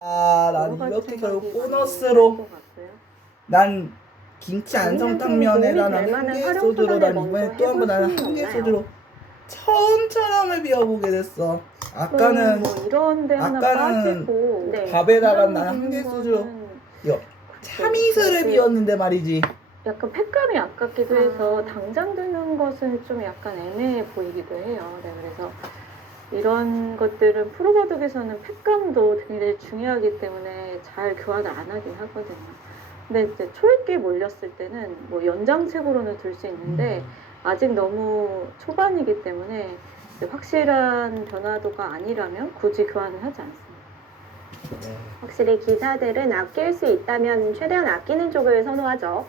난 여러 가지 이렇게 결국 생각이 많이 보너스로 것 같고요. 난 김치 안성탕면에다 난 도움이 될 만한 한개 활용 소주로 수단을 난 이번에 먼저 또 한 번 나는 해볼 수는 한개 없나요? 소주로 처음처럼을 비워보게 됐어. 아까는 뭐 이런데 하나 아까는 빠지고 밥에다가 네. 난 한개 소주로 거는 참이슬을 그게 비웠는데 말이지. 약간 팩감이 아깝기도 해서 당장 드는 것은 좀 약간 애매해 보이기도 해요. 네, 그래서 이런 것들은 프로바둑에서는 팩감도 굉장히 중요하기 때문에 잘 교환을 안 하긴 하거든요. 근데 이제 초입기에 몰렸을 때는 뭐 연장책으로는 들 수 있는데 아직 너무 초반이기 때문에 확실한 변화도가 아니라면 굳이 교환을 하지 않습니다. 확실히 기사들은 아낄 수 있다면 최대한 아끼는 쪽을 선호하죠.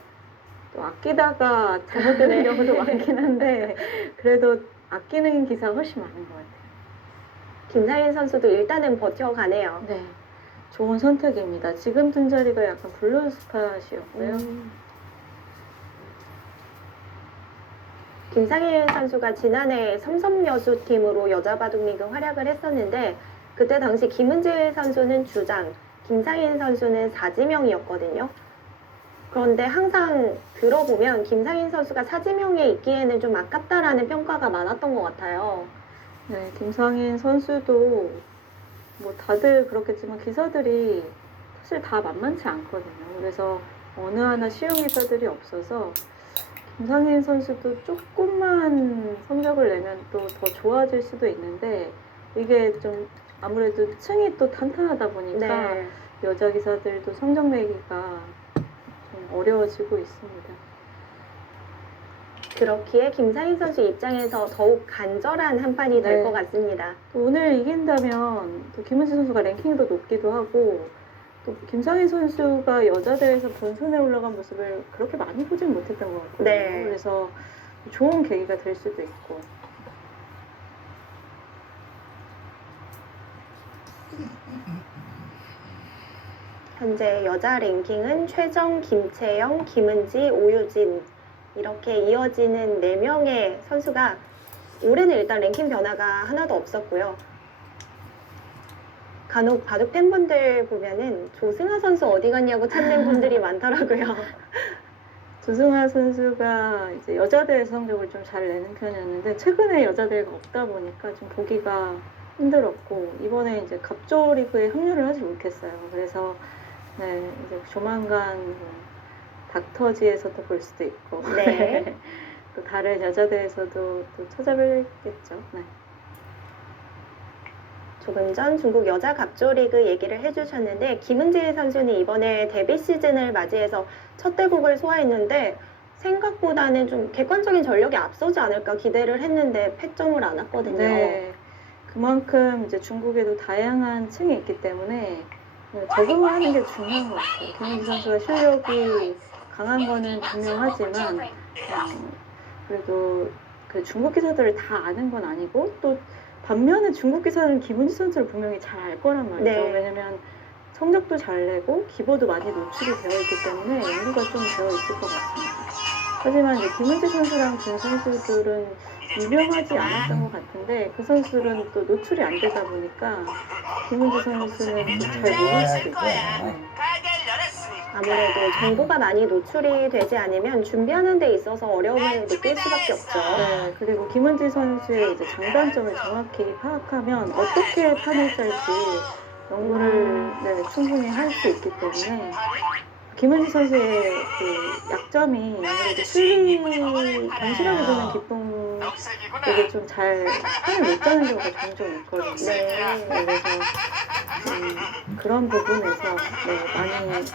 또 아끼다가 잘못된 경우도 많긴 한데 그래도 아끼는 기사가 훨씬 많은 것 같아요. 김상인 선수도 일단은 버텨가네요. 네, 좋은 선택입니다. 지금 든 자리가 약간 블루 스팟이었고요. 김상인 선수가 지난해 삼성여수 팀으로 여자바둑리그 활약을 했었는데 그때 당시 김은질 선수는 주장, 김상인 선수는 사지명이었거든요. 그런데 항상 들어보면 김상인 선수가 사지명에 있기에는 좀 아깝다라는 평가가 많았던 것 같아요. 네, 김상인 선수도 뭐 다들 그렇겠지만 기사들이 사실 다 만만치 않거든요. 그래서 어느 하나 쉬운 기사들이 없어서 김상인 선수도 조금만 성적을 내면 또 더 좋아질 수도 있는데 이게 좀 아무래도 층이 또 탄탄하다 보니까 여자 기사들도 성적 내기가 좀 어려워지고 있습니다. 그렇기에 김상인 선수 입장에서 더욱 간절한 한 판이 될 것 같습니다. 오늘 이긴다면 또 김은지 선수가 랭킹도 높기도 하고 또 김상인 선수가 여자 대회에서 본선에 올라간 모습을 그렇게 많이 보진 못했던 것 같아요. 그래서 좋은 계기가 될 수도 있고. 현재 여자 랭킹은 최정, 김채영, 김은지, 오유진 이렇게 이어지는 4명의 선수가 올해는 일단 랭킹 변화가 하나도 없었고요. 간혹 바둑 팬분들 보면은 조승아 선수 어디 갔냐고 찾는 분들이 많더라고요. 조승아 선수가 이제 여자 대회 성적을 좀 잘 내는 편이었는데 최근에 여자 대회가 없다 보니까 좀 보기가 힘들었고 이번에 이제 갑조 리그에 합류를 하지 못했어요. 그래서 네, 이제 조만간 뭐 닥터지에서도 볼 수도 있고 또 다른 여자 대회에서도 또 찾아뵙겠죠. 네. 조금 전 중국 여자 갑조리그 얘기를 해주셨는데 김은지 선수는 이번에 데뷔 시즌을 맞이해서 첫 대국을 소화했는데 생각보다는 좀 객관적인 전력이 앞서지 않을까 기대를 했는데 패점을 안 왔거든요. 네, 그만큼 이제 중국에도 다양한 층이 있기 때문에 적응을 하는 게 중요한 것 같아요. 김은지 선수가 실력이 강한 거는 분명하지만 그래도 그 중국 기사들을 다 아는 건 아니고 또 반면에 중국 기사는 김은지 선수를 분명히 잘 알 거란 말이죠. 왜냐면 성적도 잘 내고 기보도 많이 노출이 되어 있기 때문에 연구가 좀 되어 있을 것 같습니다. 하지만 이제 김은지 선수랑 준 선수들은 유명하지 않았던 것 같은데 그 선수들은 또 노출이 안 되다 보니까 김은지 선수는 잘 모를 수도 있어요. 아무래도 정보가 많이 노출이 되지 않으면 준비하는 데 있어서 어려움을 느낄 수밖에 없죠. 네, 그리고 김은지 선수의 이제 장단점을 정확히 파악하면 어떻게 판을 짤지 연구를 충분히 할 수 있기 때문에 김은지 선수의 그 약점이 아무래도 순리 단순하게 보는 기쁨 되게 좀 잘 판을 못 짜는 경우가 종종 있거든요. 그래서 그런 부분에서 많이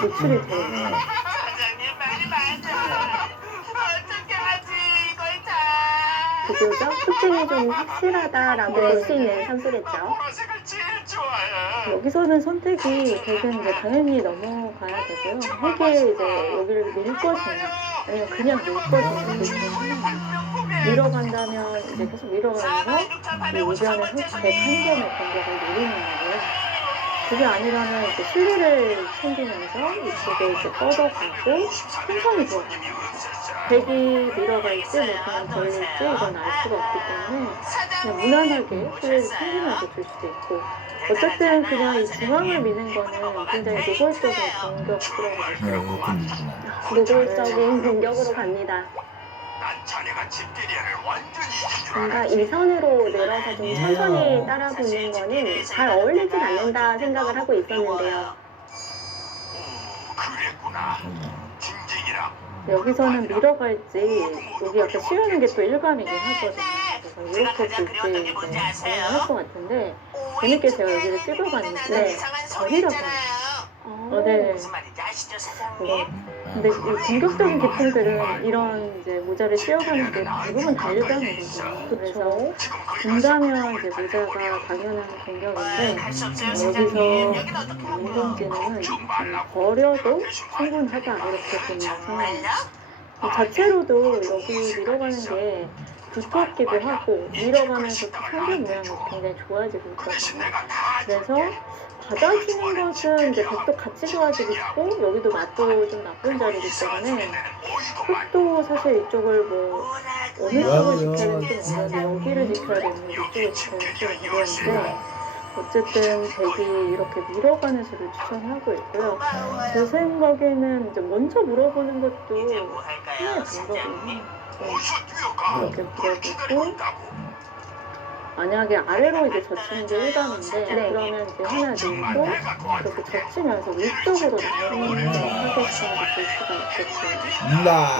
노출이 돼요. 비교적 특징이 좀 확실하다라고 볼 수 있는 선수겠죠. 여기서는 선택이 결국은 이제 당연히 넘어가야 되고요. 핵에 이제 여기를 밀 것이냐, 아니면 그냥 밀 것이냐, 밀어간다면 이제 계속 밀어가면서 이 우변의 획 101점의 공격을 노리는 거고요. 그게 아니라면 이제 실리를 챙기면서 이쪽에 이제 뻗어가고 천천히 돌아가요. 백이 밀어갈지 뭐 그냥 걸릴지 이건 알 수가 없기 때문에 그냥 무난하게 실리를 챙기면서 줄 수도 있고 어쨌든 그냥 이 중앙을 미는 거는 굉장히 노골적인 공격수라고 할 수 네, 있고 이렇게 밀구나. 노골적인 공격으로 갑니다. 뭔가 일선으로 늘어서 좀 천천히 따라붙는 거는 잘 어울리진 않는다 생각을 하고 있었는데요. 여기서는 밀어갈지 여기 옆에 씌우는 게 또 일감이긴 하거든요. 그래서 이렇게 줄지 이제 고민할 것 같은데 재밌게 제가 여기를 찍어봤는데 더 밀어가요. 네. 네. 근데 이 공격적인 기품들은 이런 이제 모자를 씌워가는 게 대부분 달려가거든요. 그래서 본다면 이제 모자가 당연한 공격인데 여기서 운동진은 버려도 충분하다 이렇게 보면서 자체로도 여기 밀어가는 게 두껍기도 하고 밀어가면서 상대 모양이 굉장히 좋아지고 있거든요. 그래서 받아주는 것은 이제 백도 같이 좋아지고 있고 여기도 맛도 좀 나쁜 자리이기 때문에 흙도 사실 이쪽을 뭐 어느 쪽을 지켜야 될지 모르는데 여기를 지켜야 되는지 이쪽을 지켜야 될지 모르는데 어쨌든 백이 이렇게 밀어가는 수를 추천하고 있고요. 제 생각에는 이제 먼저 물어보는 것도 하나의 방법이에요. 이렇게 물어보고 만약에 아래로 이제 젖히는 게 일반인데 그러면 이제 하나 넣고 그렇게 젖히면서 위쪽으로 나오는 타겟팅을 줄 수가 있겠죠.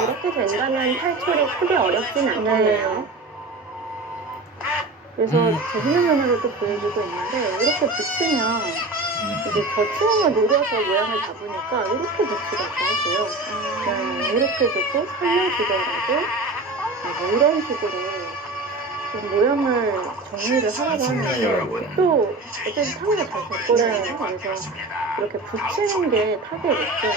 이렇게 된다면 탈출이 크게 어렵진 않겠네요. 그래서 재밌는 면으로 또 보여주고 있는데 이렇게 붙이면 이제 젖히는 걸 노려서 모양을 잡으니까 이렇게 붙이라고 하세요. 이렇게 두고 살려주더라도 뭐 이런 식으로 좀 모양을 정리를 하라고 하는데 또 어쨌든 타겟이 잘 됐거든요. 그래서 이렇게 붙이는 게 타겟 옵션.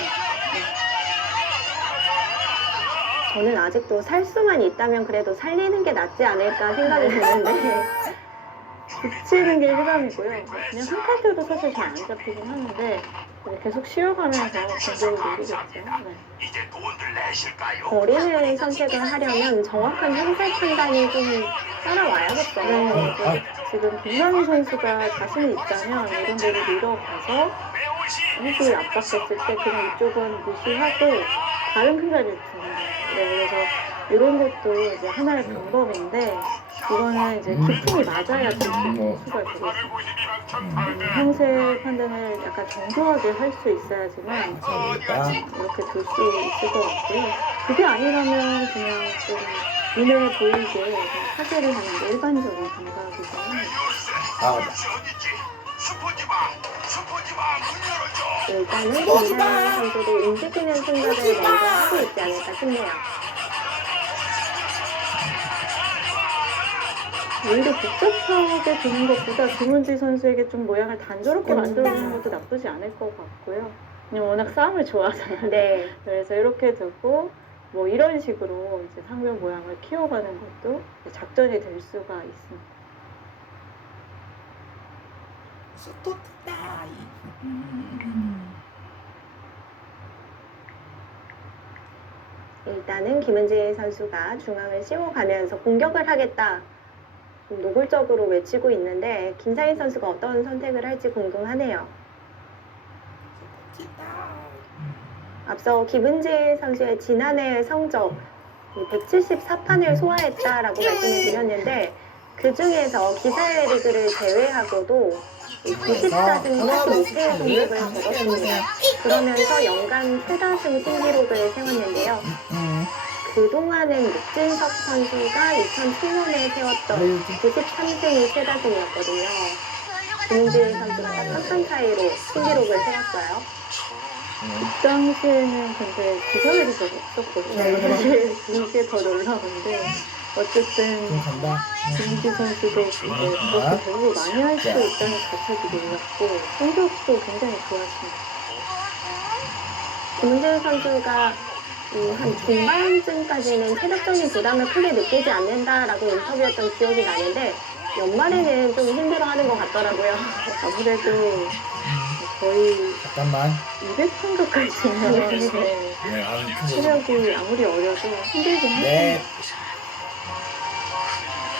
저는 아직도 살 수만 있다면 그래도 살리는 게 낫지 않을까 생각이 드는데 붙이는 게 일반이고요. 그냥 한 칼때도 사실 잘 안 잡히긴 하는데 계속 쉬어가면서 공격을 노리겠죠. 거리를 선택을 하려면 정확한 형태 판단이 좀 따라와야겠어요. 지금 김상희 선수가 자신이 있다면 이런 데를 밀어가서 흙을 압박했을 때 그냥 이쪽은 무시하고 다른 큰자리를 주는 거예요. 그래서 이런 것도 이제 하나의 방법인데 이거는 이제 기품이 맞아야 될 수 있는 수가 되겠습니다. 형세 판단을 약간 정교하게 할 수 있어야지만 이렇게 둘 수 있을 것 같고요. 그게 아니라면 그냥 좀 눈에 보이게 그냥 타겟을 하는 게 일반적인 감각이긴 합니다. 일단은 김상현 선수도 움직이는 생각을 먼저 하고 있지 않을까 싶네요. 오히려 복잡하게 두는 것보다 김은지 선수에게 좀 모양을 단조롭게 만들어주는 것도 나쁘지 않을 것 같고요. 그냥 워낙 싸움을 좋아하잖아요. 네. 그래서 이렇게 두고 뭐 이런 식으로 이제 상면 모양을 키워가는 것도 작전이 될 수가 있습니다. 일단은 김은지 선수가 중앙을 씌워가면서 공격을 하겠다. 좀 노골적으로 외치고 있는데 김상희 선수가 어떤 선택을 할지 궁금하네요. 앞서 김은지 선수의 지난해 성적 174판을 소화했다라고 말씀을 드렸는데 그 중에서 기사회 리그를 제외하고도 94승 45패의 성적을 거뒀습니다. 그러면서 연간 최다승 신기록을 세웠는데요. 그동안은 묵진석 선수가 2007년에 세웠던 93승이 최다승이었거든요. 김은지 선수가 딱 한 판 차이로 신기록을 세웠어요. 그 당시에는 근데 기사회도 없었거든요. 사실 이게 더 놀라운데 어쨌든 김은지 선수도 이제 그렇게 배우를 많이 할 수 있다는 자체도 놀랐고 성적도 굉장히 좋았습니다. 김은지 선수가 한 중반쯤까지는 체력적인 부담을 크게 느끼지 않는다라고 인터뷰했던 기억이 나는데 연말에는 좀 힘들어하는 것 같더라고요. 아무래도 거의 잠깐만. 200판 가까이 치면 네, 아무튼 체력이 아무리 어려도 힘들긴 네.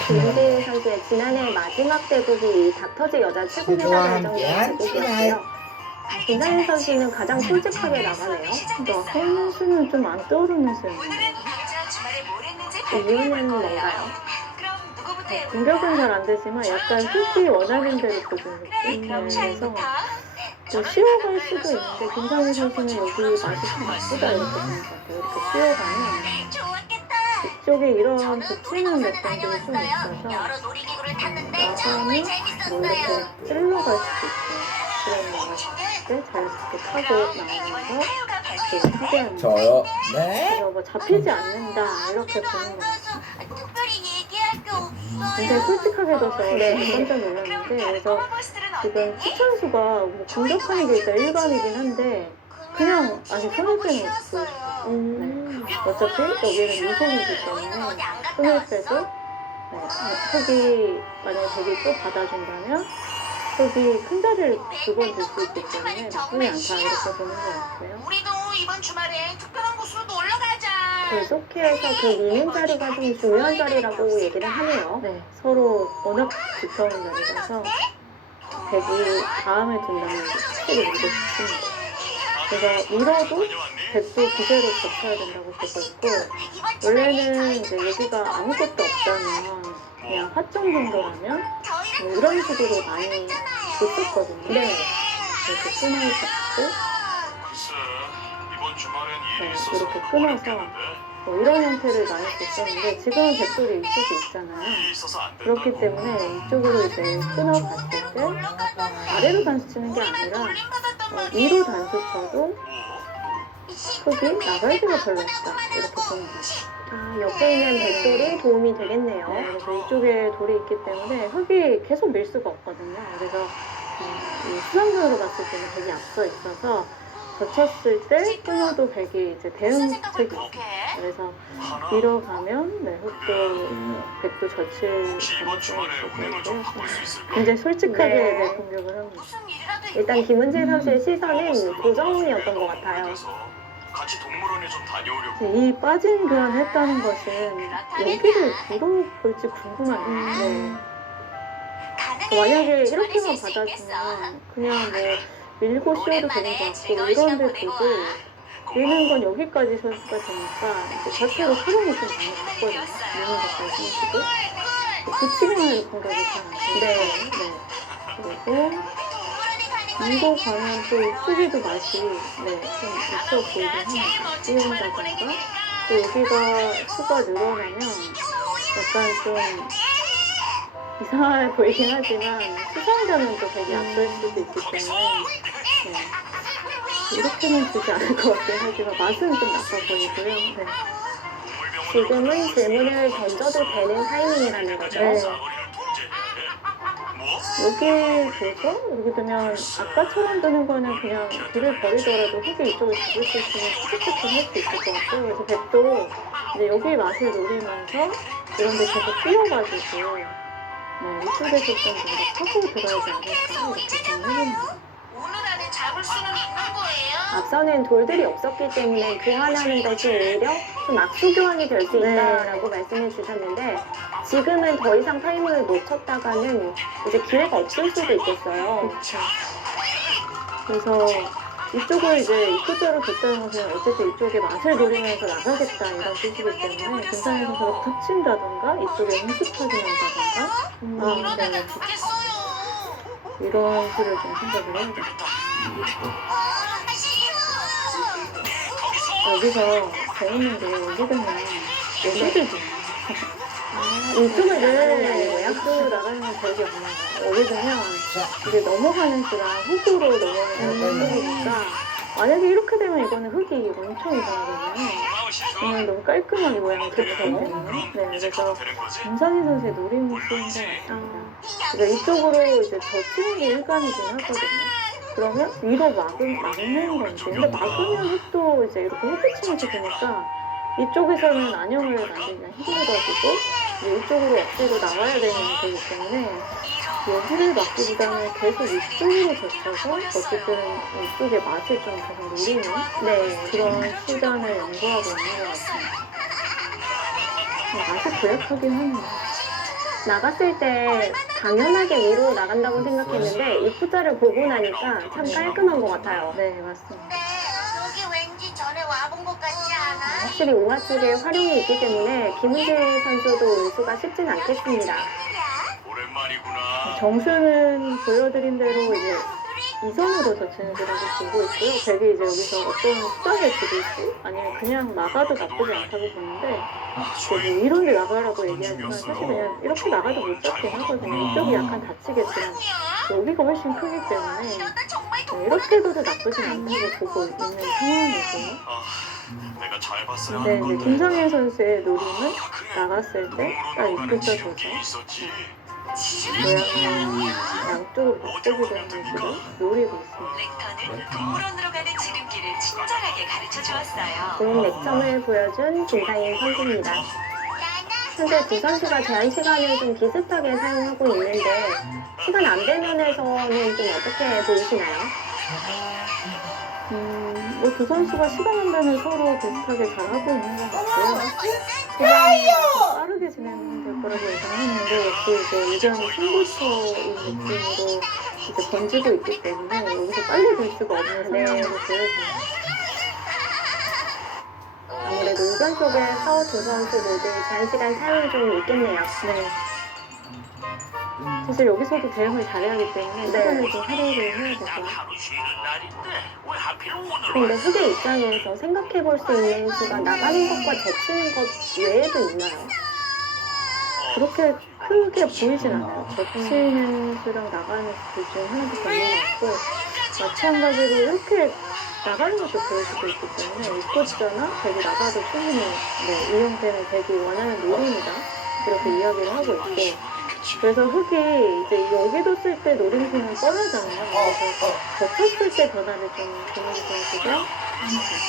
김은재 선수의 지난해 마지막 대국이 닥터즈 여자 최고 회사 결정전 대국이었고요. 김상현 선수는 가장 솔직하게 나가네요. 나 선수는 좀 안 떠오르는 셈이에요. 이유는 뭔가요? 공격은 잘 안 되지만 약간 흙이 원하는 대로 보는 느낌? 그래서 뭐 쉬어갈 수도 있는데 김상현 선수는 여기 맛이 좀 나쁘다 이렇게 보는 것 같아요. 이렇게 쉬어가면 이쪽에 이런 붙이는 느낌들이 좀 있어서 나가면 뭐 이렇게 찔러갈 수도 있고 그런 때 자연스럽게 타고 나오면서 이렇게 하게 저요. 네. 그래서 뭐 잡히지 않는다 이렇게 보는 것 같아요. 굉장히 솔직하게 둬서 깜짝 놀랐는데 그래서 지금 추천수가 뭐 공격하는 게 일단 일반이긴 한데 그냥 아직 손을 빼는 없고 어차피 여기는 유성이기 때문에 손을 빼도 흙이 만약에 백이 또 받아준다면 흙이 큰 자리를 두 번 들 수 있기 때문에 나쁘지 않다 이렇게 보는 것 같아요. 우리도 이번 주말에 특별한 곳으로 놀러 가자. 계속해서 그 미는 자리가 좀 중요한 자리라고 얘기를 하네요. 네, 서로 워낙 가까운 자리라서 백이 다음에 둔다면 확실히 밀고 싶습니다. 그래서 밀어도 백도 기세로 덮쳐야 된다고 보고 있고 원래는 이제 여기가 아무것도 없다면 그냥 화점 정도라면 뭐 이런 식으로 많이 줬었거든요. 네. 이렇게 끊어 잡고 이렇게 끊어서 뭐 이런 형태를 많이 줬었는데 지금은 백돌이 이쪽에 있잖아요. 그렇기 때문에 이쪽으로 이제 끊어갔을 때 아래로 단수 치는 게 아니라 위로 단수 쳐도 흙이 나갈 데가 별로 없다 이렇게 보는 거죠. 아, 옆에 있는 백돌이 도움이 되겠네요. 네, 그래서 이쪽에 돌이 있기 때문에 흙이 계속 밀 수가 없거든요. 그래서 이 수상전으로 봤을 때는 백이 앞서 있어서 젖혔을 때 끊어도 백이 이제 대응책이 있어요. 그래서 밀어가면 네, 흙도 백도 젖힐 가능성이 있고요. 굉장히 솔직하게 네. 네, 공격을 합니다. 일단 김은재 선수의 시선은 고정훈이었던 것 같아요. 같이 동물원에 좀 다녀오려고. 이 빠진 교환을 했다는 것은 여기를 물어볼지 궁금하네요. 네. 만약에 이렇게만 받아주면 그냥 뭐 밀고 쉬어도 되는 것 같고 이런데 두고 미는 건 여기까지 선수가 되니까 이제 자체로 흐름이 좀 많이 바뀌거든요. 미는 것까지 신시고 붙이기만 해도 공격이 잘 안 돼요. 네. 그리고 밀고 가면 또 이쪽에도 맛이 좀 있어 보이긴 합니다. 띄운다던가 또 여기가 수가 늘어나면 약간 좀 이상해 보이긴 하지만 수상자는 또 되게 앞설 수도 있기 때문에 이렇게는 주지 않을 것 같긴 하지만 맛은 좀 나빠 보이고요. 네. 지금은 질문을 던져도 되는 타이밍이라는 거죠. 네. 여기 보죠? 여기 두면 아까처럼 드는 거는 그냥 뒤를 버리더라도 흙이 이쪽을 잡을 수 있으면 수직처럼 할 수 있을 것 같고요. 그래서 백도 이제 여기 맛을 노리면서 이런 데 계속 뛰어가지고 이쪽에서 좀 타고 들어야지 않을까 이렇게 생각해봅니다. 오늘 안에 잡을 수는 있는 거예요? 앞서는 돌들이 없었기 때문에 교환하는 것이 오히려 좀 악수 교환이 될 수 있다라고 말씀해 주셨는데 지금은 더 이상 타이밍을 놓쳤다가는 이제 기회가 없을 수도 있겠어요. 그렇죠. 그래서 이쪽을 이제 이끝으로 줬다는 것은 어쨌든 이쪽에 맛을 노리면서 나가겠다 이런 뜻이기 때문에 김상현 선수가 붙인다던가 이쪽에 응습하게 난다던가 네. 이런 수를 좀 생각을 해야 돼요. 여기서 재밌는 게 여기 되면 여기들 좀 이쪽을 나가는 게 아니고요. 이쪽으로 나가면 별게 없는 거예요. 여기 되면 이제 넘어가는 수랑 흙으로 넘어가는 흙이니까 만약에 이렇게 되면 이거는 흙이 엄청 이상하잖아요. 그냥 너무 깔끔하게 모양이 되거든요. 네, 그래서 김상희 선수의 노림수인 것 같습니다. 그래서 이쪽으로 이제 젖히는 게 일반이긴 하거든요. 그러면 위로 막는 건지. 근데 막으면 흙도 이제 이렇게 햇빛이 되니까 이쪽에서는 안형을 만들기가 힘들어지고 이제 이쪽으로 억지로 나와야 되는 거기 때문에 여기를 막기보다는 계속 이쪽으로 젖혀서 어쨌든 이쪽의 맛을 좀 계속 노리는 그런 수단을 연구하고 있는 것 같습니다. 맛이 고약하긴 하네요. 나갔을 때 당연하게 위로 나간다고 생각했는데 이 포자를 보고 나니까 참 깔끔한 것 같아요. 네, 맞습니다. 여기 왠지 전에 와본 것 같지 않아? 확실히 우하 쪽에 활용이 있기 때문에 김은재 선수도 우수가 쉽진 않겠습니다. 오랜만이구나. 정수는 보여드린 대로 이제 이선으로 젖히는 거라고 보고 있고요. 되게 이제 여기서 어떤 수단을 들일지 아니면 그냥 나가도 나쁘지 않다고 보는데 되게 이런 데 나가라고 얘기하지만 사실 그냥 이렇게 나가도 못 잡긴 하거든요. 이쪽이 약간 다치겠지만 여기가 훨씬 크기 때문에 나 정말 이렇게 해도 나쁘진 않다고 보고 있는 상황이고요. 내가 잘 봤어야 네, 이제 김상현 선수의 노림은 나갔을 때 딱 이렇게 써줘서 모양을 양쪽으로 바꿔주려는 식으로 노리고 있습니다. 렉터는 동물원으로 가는 지름길을 친절하게 가르쳐 주었어요. 좋은 맥점을 보여준 김상인 선수입니다. 현재 두 선수가 제한 시간을 좀 비슷하게 사용하고 있는데 시간 안 된 면에서는 좀 어떻게 보이시나요? 뭐 두 선수가 시간 한다면 서로 비슷하게 잘하고 있는 것 같고요. 그냥 빠르게 진행될 거라고 예상했는데 역시 이제 의견이 승부처인 느낌으로 이제 번지고 있기 때문에 여기서 빨리 될 수가 없는 상황으로 보여집니다. 아무래도 의견 속에서 두 선수 모두 제한 시간 사용이 좀 있겠네요. 네. 사실 여기서도 대응을 잘해야 하기 때문에 시간을 좀 할애를 해야 되고요. 하루 쉬는 날인데 왜 하필 오늘 근데 흑의 입장에서 생각해 볼 수 있는 수가 나가는 것과 젖히는 것 외에도 있나요? 그렇게 크게 보이진 않아요. 젖히는 수랑 나가는 수 중 하나밖에 없는 것 같고 마찬가지로 이렇게 나가는 것도 보일 수도 있기 때문에 입고자나 백이 나가도 충분히 이용되는 백이 원하는 노림이다 이렇게 이야기를 하고 있고 그래서 흑이 이제 여기도 쓸 때 노림수는 뻔하잖아요. 그래서 젖혔을 때 변화를 좀 김은지 선수가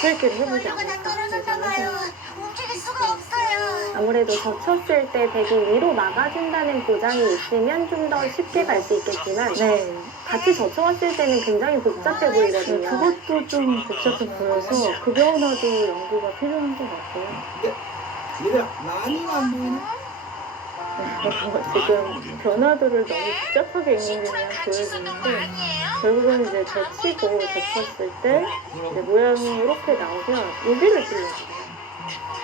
쓸기를 해보지 않을까 예상합니다. 움직일 수가 없어요. 아무래도 젖혔을 때 백이 위로 막아준다는 보장이 있으면 좀 더 쉽게 갈 수 있겠지만 네. 같이 젖혀왔을 때는 굉장히 복잡해 보이거든요. 그것도 좀 복잡해 보여서 그 변화도 연구가 필요한 것 같고요. 이래 많이 안 보이네. 지금 변화들을 너무 복잡하게 있는 게 그냥 보여지는데 결국은 이제 젖히고 젖혔을 때 이제 모양이 이렇게 나오면 여기를 찔러줘요.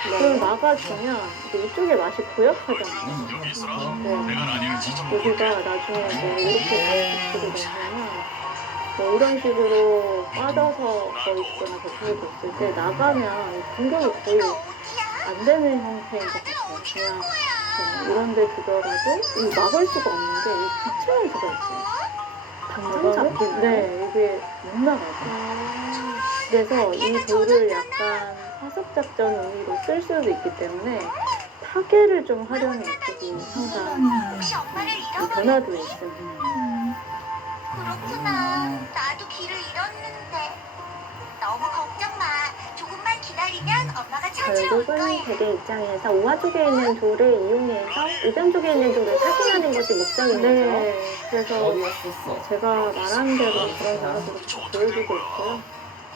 그걸 막아주면 이제 이쪽의 맛이 고약하잖아요. 네. 여기가 나중에 이제 이렇게 젖히고 나면 뭐 이런 식으로 빠져서 서 있거나 젖히고 있을 때 나가면 공격이 거의 안 되는 형태인 것 같아요. 그냥 이런 데 두더라도 이 막을 수가 없는 게 이 기체는 수가 있어요. 당장 잡히고. 네, 이게 못 나가요. 그래서 이 돌을 약간 사습작전 의미로 쓸 수도 있기 때문에 타겟을 좀 활용해 주고 항상 혹시 엄마를 이 잃어버린 변화도 있습니다. 그렇구나. 나도 길을 잃었는데. 너무 걱정 마. 조금만 기다리면 엄마가 찾으러 올 결국은 거야. 백의 입장에서 우하 쪽에 있는 돌을 이용해서 의견 쪽에 있는 돌을 확인하는 것이 목적인 거죠. 네, 그래서 어디 갔었어? 제가 말한 대로 그런 변화들을 좀 보여주고 있고요.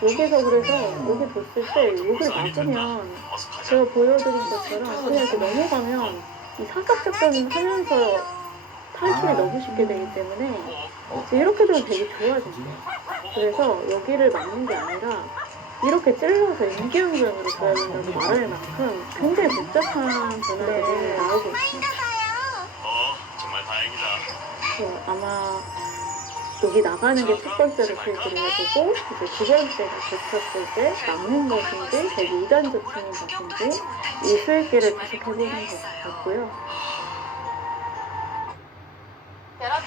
여기서 그래서 여기 뒀을 때 여기를 막으면 제가 보여드린 것처럼 그냥 이렇게 넘어가면 이 사각작전을 하면서 탈출이 너무 쉽게 되기 때문에 이제 이렇게 되면 되게 좋아진대요. 그래서 여기를 막는 게 아니라 이렇게 찔러서 인기응변으로 줘야 된다고 말할 만큼 굉장히 복잡한 변화들이 나오고 있습니다. 정말 다행이다. 그래서 아마 여기 나가는 게 첫 번째로 필기를 해보고 이제 두 번째가 젖혔을 때 막는 것인지 되게 2단 젖히는 것인지 이 수익기를 계속 해보는 것 같고요. 여러분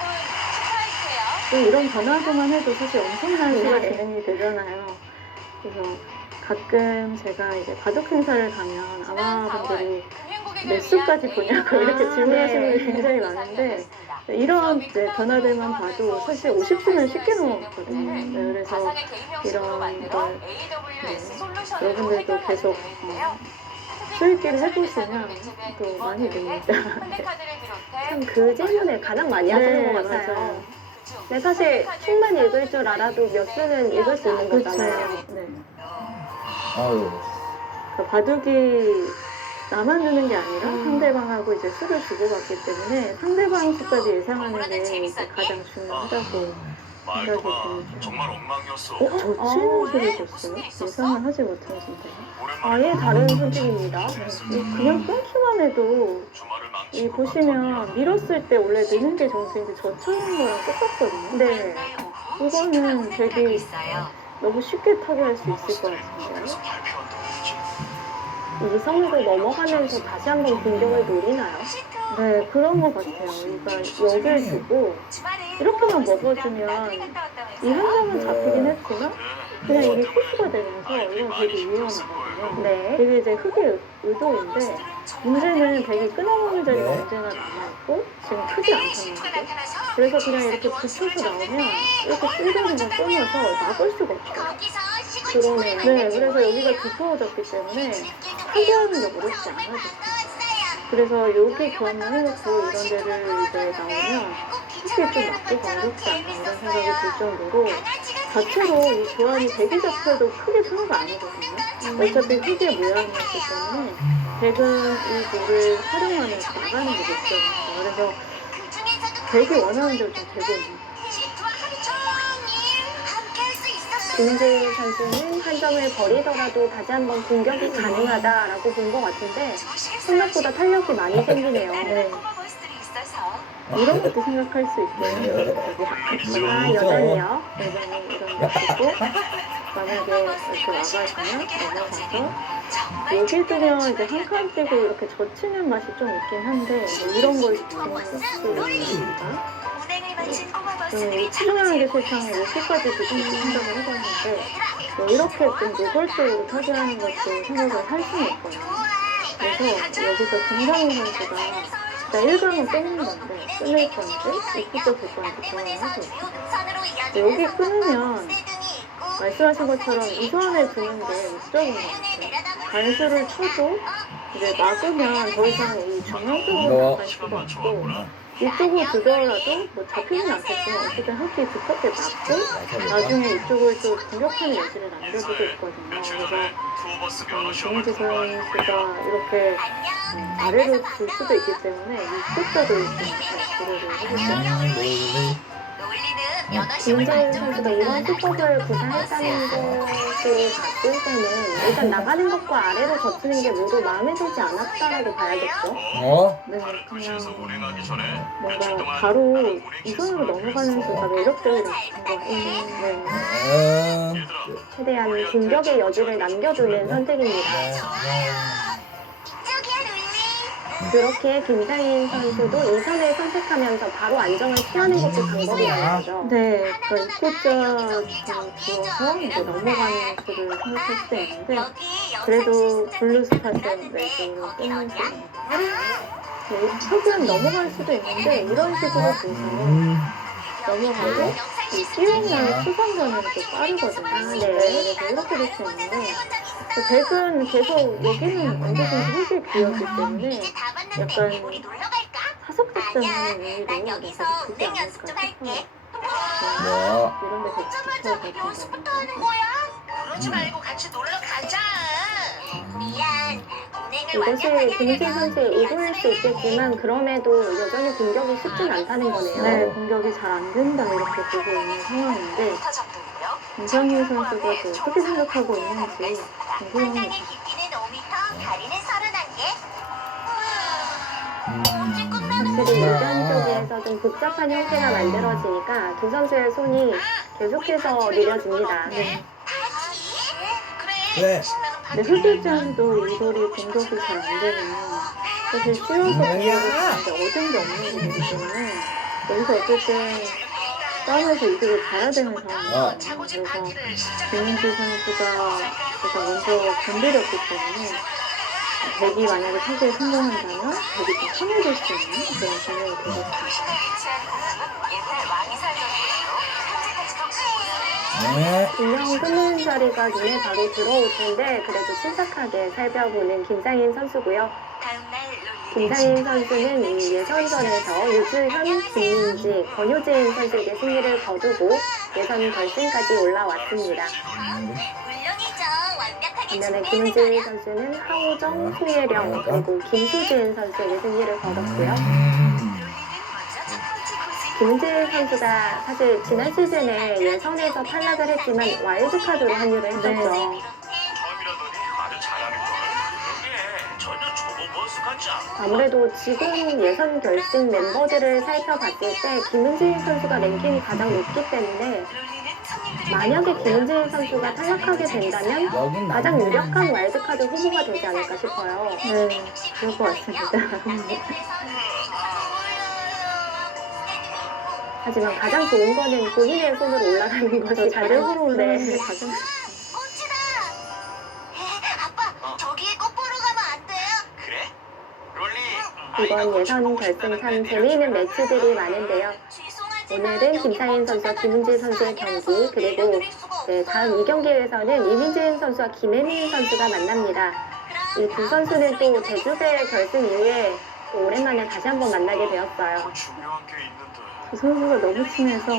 축하할게요. 또 이런 변화도만 해도 사실 엄청난 수가 진행이 되잖아요. 그래서 가끔 제가 이제 가족 행사를 가면 아마분들이 몇 수까지 보냐고 이렇게 질문하시는 분이 굉장히 많은데 이런 이제 변화들만 봐도 사실 50수는 쉽게 넘어갔거든요. 네, 그래서 이런 걸 여러분들도 계속 입술기를 해보시면 또 많이 됩니다. 참 그 질문을 가장 많이 하시는 것 같아요. 맞아요. 근데 사실 책만 읽을 줄 알아도 몇 수는 읽을 수 있는 거잖아요. 그렇죠. 네. 아유. 그러니까 바둑이 나만 두는 게 아니라 상대방하고 이제 수를 주고받기 때문에 상대방 수까지 예상하는 게 이제 가장 중요하다고 생각이 듭니다. 정말 엉망이었어. 저 치는 수를 줬어요? 예상을 하지 못한 진짜요? 아예 다른 선택입니다. 그냥 끊기만 해도 이 보시면 밀었을 때 원래 느는 게 점수인데 저 쳐는 거랑 똑같거든요. 네. 이거는 되게 있어요. 너무 쉽게 타개할 수 있을 것 같은데요. 이 선으로 넘어가면서 다시 한번 공격을 노리나요? 네, 그런 것 같아요. 그러니까 여길 두고 이렇게만 먹어주면 이 한 점은 잡히긴 했지만 그냥 이게 퀴즈가 되면서 이건 되게 위험하거든요. 네. 되게 이제 흑의 의도인데 문제는 되게 끊어먹는 자리가 언제나 남아있고 지금 크지 않잖아요. 그래서 그냥 이렇게 붙여서 나오면 이렇게 쓸데없는 걸 끊어서 막을 수가 없어요. 그러네요. 네, 그래서 여기가 두터워졌기 때문에 타개하는 게 어렵지 않아졌어요. 그래서 여기 교환만 해놓고 이런 데를 이제 나오면 쉽게 좀 맞기가 어렵지 않나 이런 생각이 들 정도로 자체로 이 교환이 대기 자체도 크게 소요가 아니거든요. 어차피 흙의 모양이었기 때문에 백은 이 돌을 활용하면서 나가는 게 목적입니다. 그래서 백이 원하는 대로 좀 되고 있는 거예요. 김은재 선수는 한 점을 버리더라도 다시 한번 공격이 가능하다라고 본 것 같은데 생각보다 탄력이 많이 생기네요. 네. 이런 것도 생각할 수 있고요. 아, 여전히요. 여전히 이런 거 있고 만약에 이렇게 나가시면 넘어가서 여기 두면 이제 한 칸 떼고 이렇게 젖히는 맛이 좀 있긴 한데 뭐 이런 걸 진행할 수 있습니다. 이 치중하는 게 세상에 여기까지 지금 생각을 해봤는데 뭐 이렇게 좀 노골적으로 타개하는 것도 생각을 할 수는 있거든요. 그래서 여기서 김상훈 선수가 나 1강은 끊는 건데 끊을 건지 입구도 볼 건지 고민을 하고 있어요. 여기 끊으면 말씀하신 것처럼 이선을 두는 게 목적인 것 같아요. 반수를 쳐도 이제 막으면 더 이상 이 중앙 쪽으로 나갈 수가 없고 이쪽으로 두더라도 뭐 잡히진 않겠지만 어쨌든 흙이 두껍게 막고 나중에 이쪽을 또 공격하는 여지를 남겨두고 있거든요. 그래서 정은지 선수가 이렇게 아래로 둘 수도 있기 때문에 이 숫자도 좀 고려를 해주세요. 김은재 선수가 이런 수법을 구사했다는 것으로 봤을 때는 일단 나가는 것과 아래로 젖히는 게 모두 마음에 들지 않았다라고 봐야겠죠. 어? 네, 그냥 뭔가 바로 이선으로 넘어가는 수가 매력적이라고 본 거예요. 네. 최대한 공격의 여지를 남겨두는 선택입니다. 그렇게 김상인 선수도 2선을 선택하면서 바로 안정을 취하는 것도 방법이라는 거죠. 네, 그러니까 입구자 주어서 이제 넘어가는 수를 생각할 수도 있는데 그래도 블루 스파트 외적으로 끊는 수는 흙은 넘어갈 수도 있는데 이런 식으로 돼서 넘어가고 이 띄우면 수상전은 또 빠르거든요. 네, 그래서 이렇게 될 수 있는데 백은 계속 여기는 언제든지 흙이 비었기 때문에 약간 사석작전하는 의미로 계속 두지 않을까 싶어요. 뭐? 이런 데서 붙여야 될 텐데. 그러지 말고 같이 놀러 가자. 이것이 김은재 선수의 의도일 수 있겠지만 그럼에도 여전히 공격이 쉽진 않다는 거네요. 네, 공격이 잘 안 된다 이렇게 보고 있는 상황인데 김상희 선수가 또 어떻게 생각하고 있는지 궁금합니다. 확실히 의견 쪽에서 좀 복잡한 형태가 만들어지니까 두 선수의 손이 계속해서 느려집니다. 네. 네. 근데 흑일장도 이 돌이 공격이 잘 안 되면 사실 쉬워서 공격을 하는데 얻은 게 없는 거기 때문에 여기서 어쨌든 싸움에서 이득을 봐야 되는 상황이거든요. 그래서 김은지 선수가 일단 먼저 건드렸기 때문에 백이 만약에 타기에 성공한다면 백이 좀 편해질 수 있는 그런 상황이 되겠습니다. 옛날 왕이 살던 곳으로 현재까지도 네. 분명 끊는 자리가 눈에 바로 들어올 텐데 그래도 침착하게 살펴보는 김상인 선수고요. 다음날 롤리는 김상인 선수는 이 예선전에서 유주현, 김민지, 권효진 선수에게 승리를 거두고 예선 결승까지 올라왔습니다. 물론이죠. 완벽하게 반면에 준비해서 김은지 가려. 선수는 하우정, 소예령, 그리고 김수진 선수에게 승리를 거뒀고요. 먼저 첫 번째 코스 김은지 선수가 사실 지난 시즌에 예선에서 탈락을 했지만 와일드카드로 합류를 했었죠. 처음이라더니 아주 잘하는걸. 그게 전혀 초보 버스 같지 않아. 아무래도 지금 예선 결승 멤버들을 살펴봤을 때 김은지 선수가 랭킹이 가장 높기 때문에 롤리는 손님들을 만약에 김은지 선수가 탈락하게 된다면 여긴 가장 남는 유력한 와일드카드 후보가 되지 않을까 싶어요. 네, 그럴 것 같습니다. 하지만 가장 좋은 거는 본인의 손으로 올라가는 것이 자력으로 올라가는 게 네. 가장 꽃이다. 아빠, 저기에 꽃 보러 가면 안 돼요? 그래? 롤리. 이번 예선 결승 참 재미있는 매치들이 많은데요. 오늘은 김상인 선수와 김은지 선수의 경기, 그리고 다음 2경기에서는 이민진 선수와 김혜민 선수가 만납니다. 이 두 선수는 또 제주대 결승 이후에 또 오랜만에 다시 한번 만나게 되었어요. 더 중요한 게 있는데. 그 선수가 너무 친해서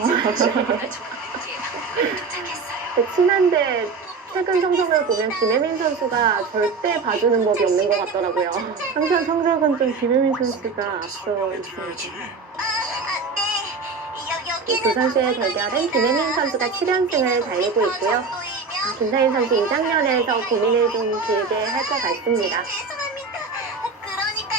그 친한데 최근 성적을 보면 김혜민 선수가 절대 봐주는 법이 없는 것 같더라고요. 항상 성적은 좀 김혜민 선수가 앞서 있습니다. 이 두 선수의 대결은 김혜민 선수가 7연승을 달리고 있고요. 김상인 선수 2장면에서 고민을 좀 길게 할 것 같습니다. 죄송합니다. 그러니까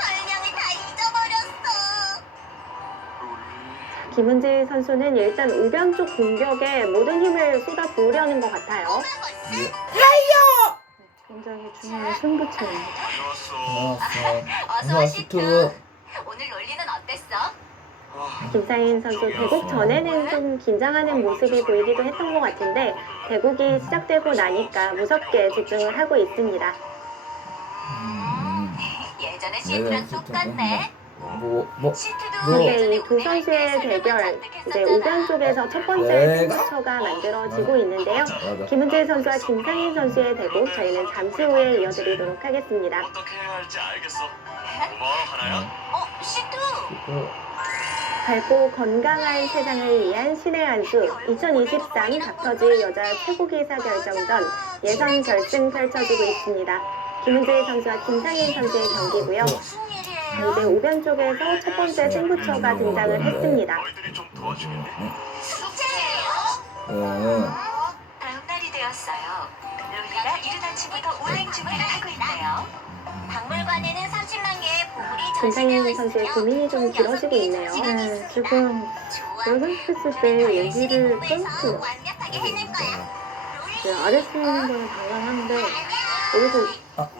설명을 다 잊어버렸어. 롤리. 김은지 선수는 일단 우변 쪽 공격에 모든 힘을 쏟아 부으려는 것 같아요. 굉장히 중요한 승부처입니다. 다녀왔어. 나왔어. 시투. 시투. 오늘 롤리는 어땠어? 아, 김상인 선수 대국 전에는 좀 긴장하는 모습이 보이기도 했던 것 같은데 대국이 시작되고 나니까 무섭게 집중을 하고 있습니다. 예전에 네, 시투랑 시투. 똑같네. 뭐 시투도 이제 예전에 이 두 선수의 대결, 이제 우변 쪽에서 첫 번째 내가? 승부처가 만들어지고 있는데요. 맞아. 김은지 선수와 김상인 선수의 대국 저희는 잠시 후에 이어드리도록 하겠습니다. 어떻게 해야 할지 알겠어. 고마워 하나야. 시투. 시투. 밝고 건강한 세상을 위한 신의 한 수 2023 닥터즈 여자 최고기사 결정전 예선 결승 펼쳐지고 있습니다. 김은지 선수와 김상인 선수의 경기고요. 무슨 일이에요? 이제 우변 쪽에서 첫 번째 승부처가 등장을 했습니다. 너희들이 좀 도와주겠니? 숙제예요? 다음 날이 되었어요. 롤리가 이른 아침부터 우행주문을 하고 있네요. 박물관에는 30만 개의 보물이 김상인 전시되어 선수의 있으며 고민이 좀 총 길어지고 6개의 있네요. 전시관이 네, 있습니다. 지금 좋아. 연습했을 때 얘기를 공부해서 끊고요. 완벽하게 해낼 거야. 이제 아래 쓰는 거는 당연한데 여기서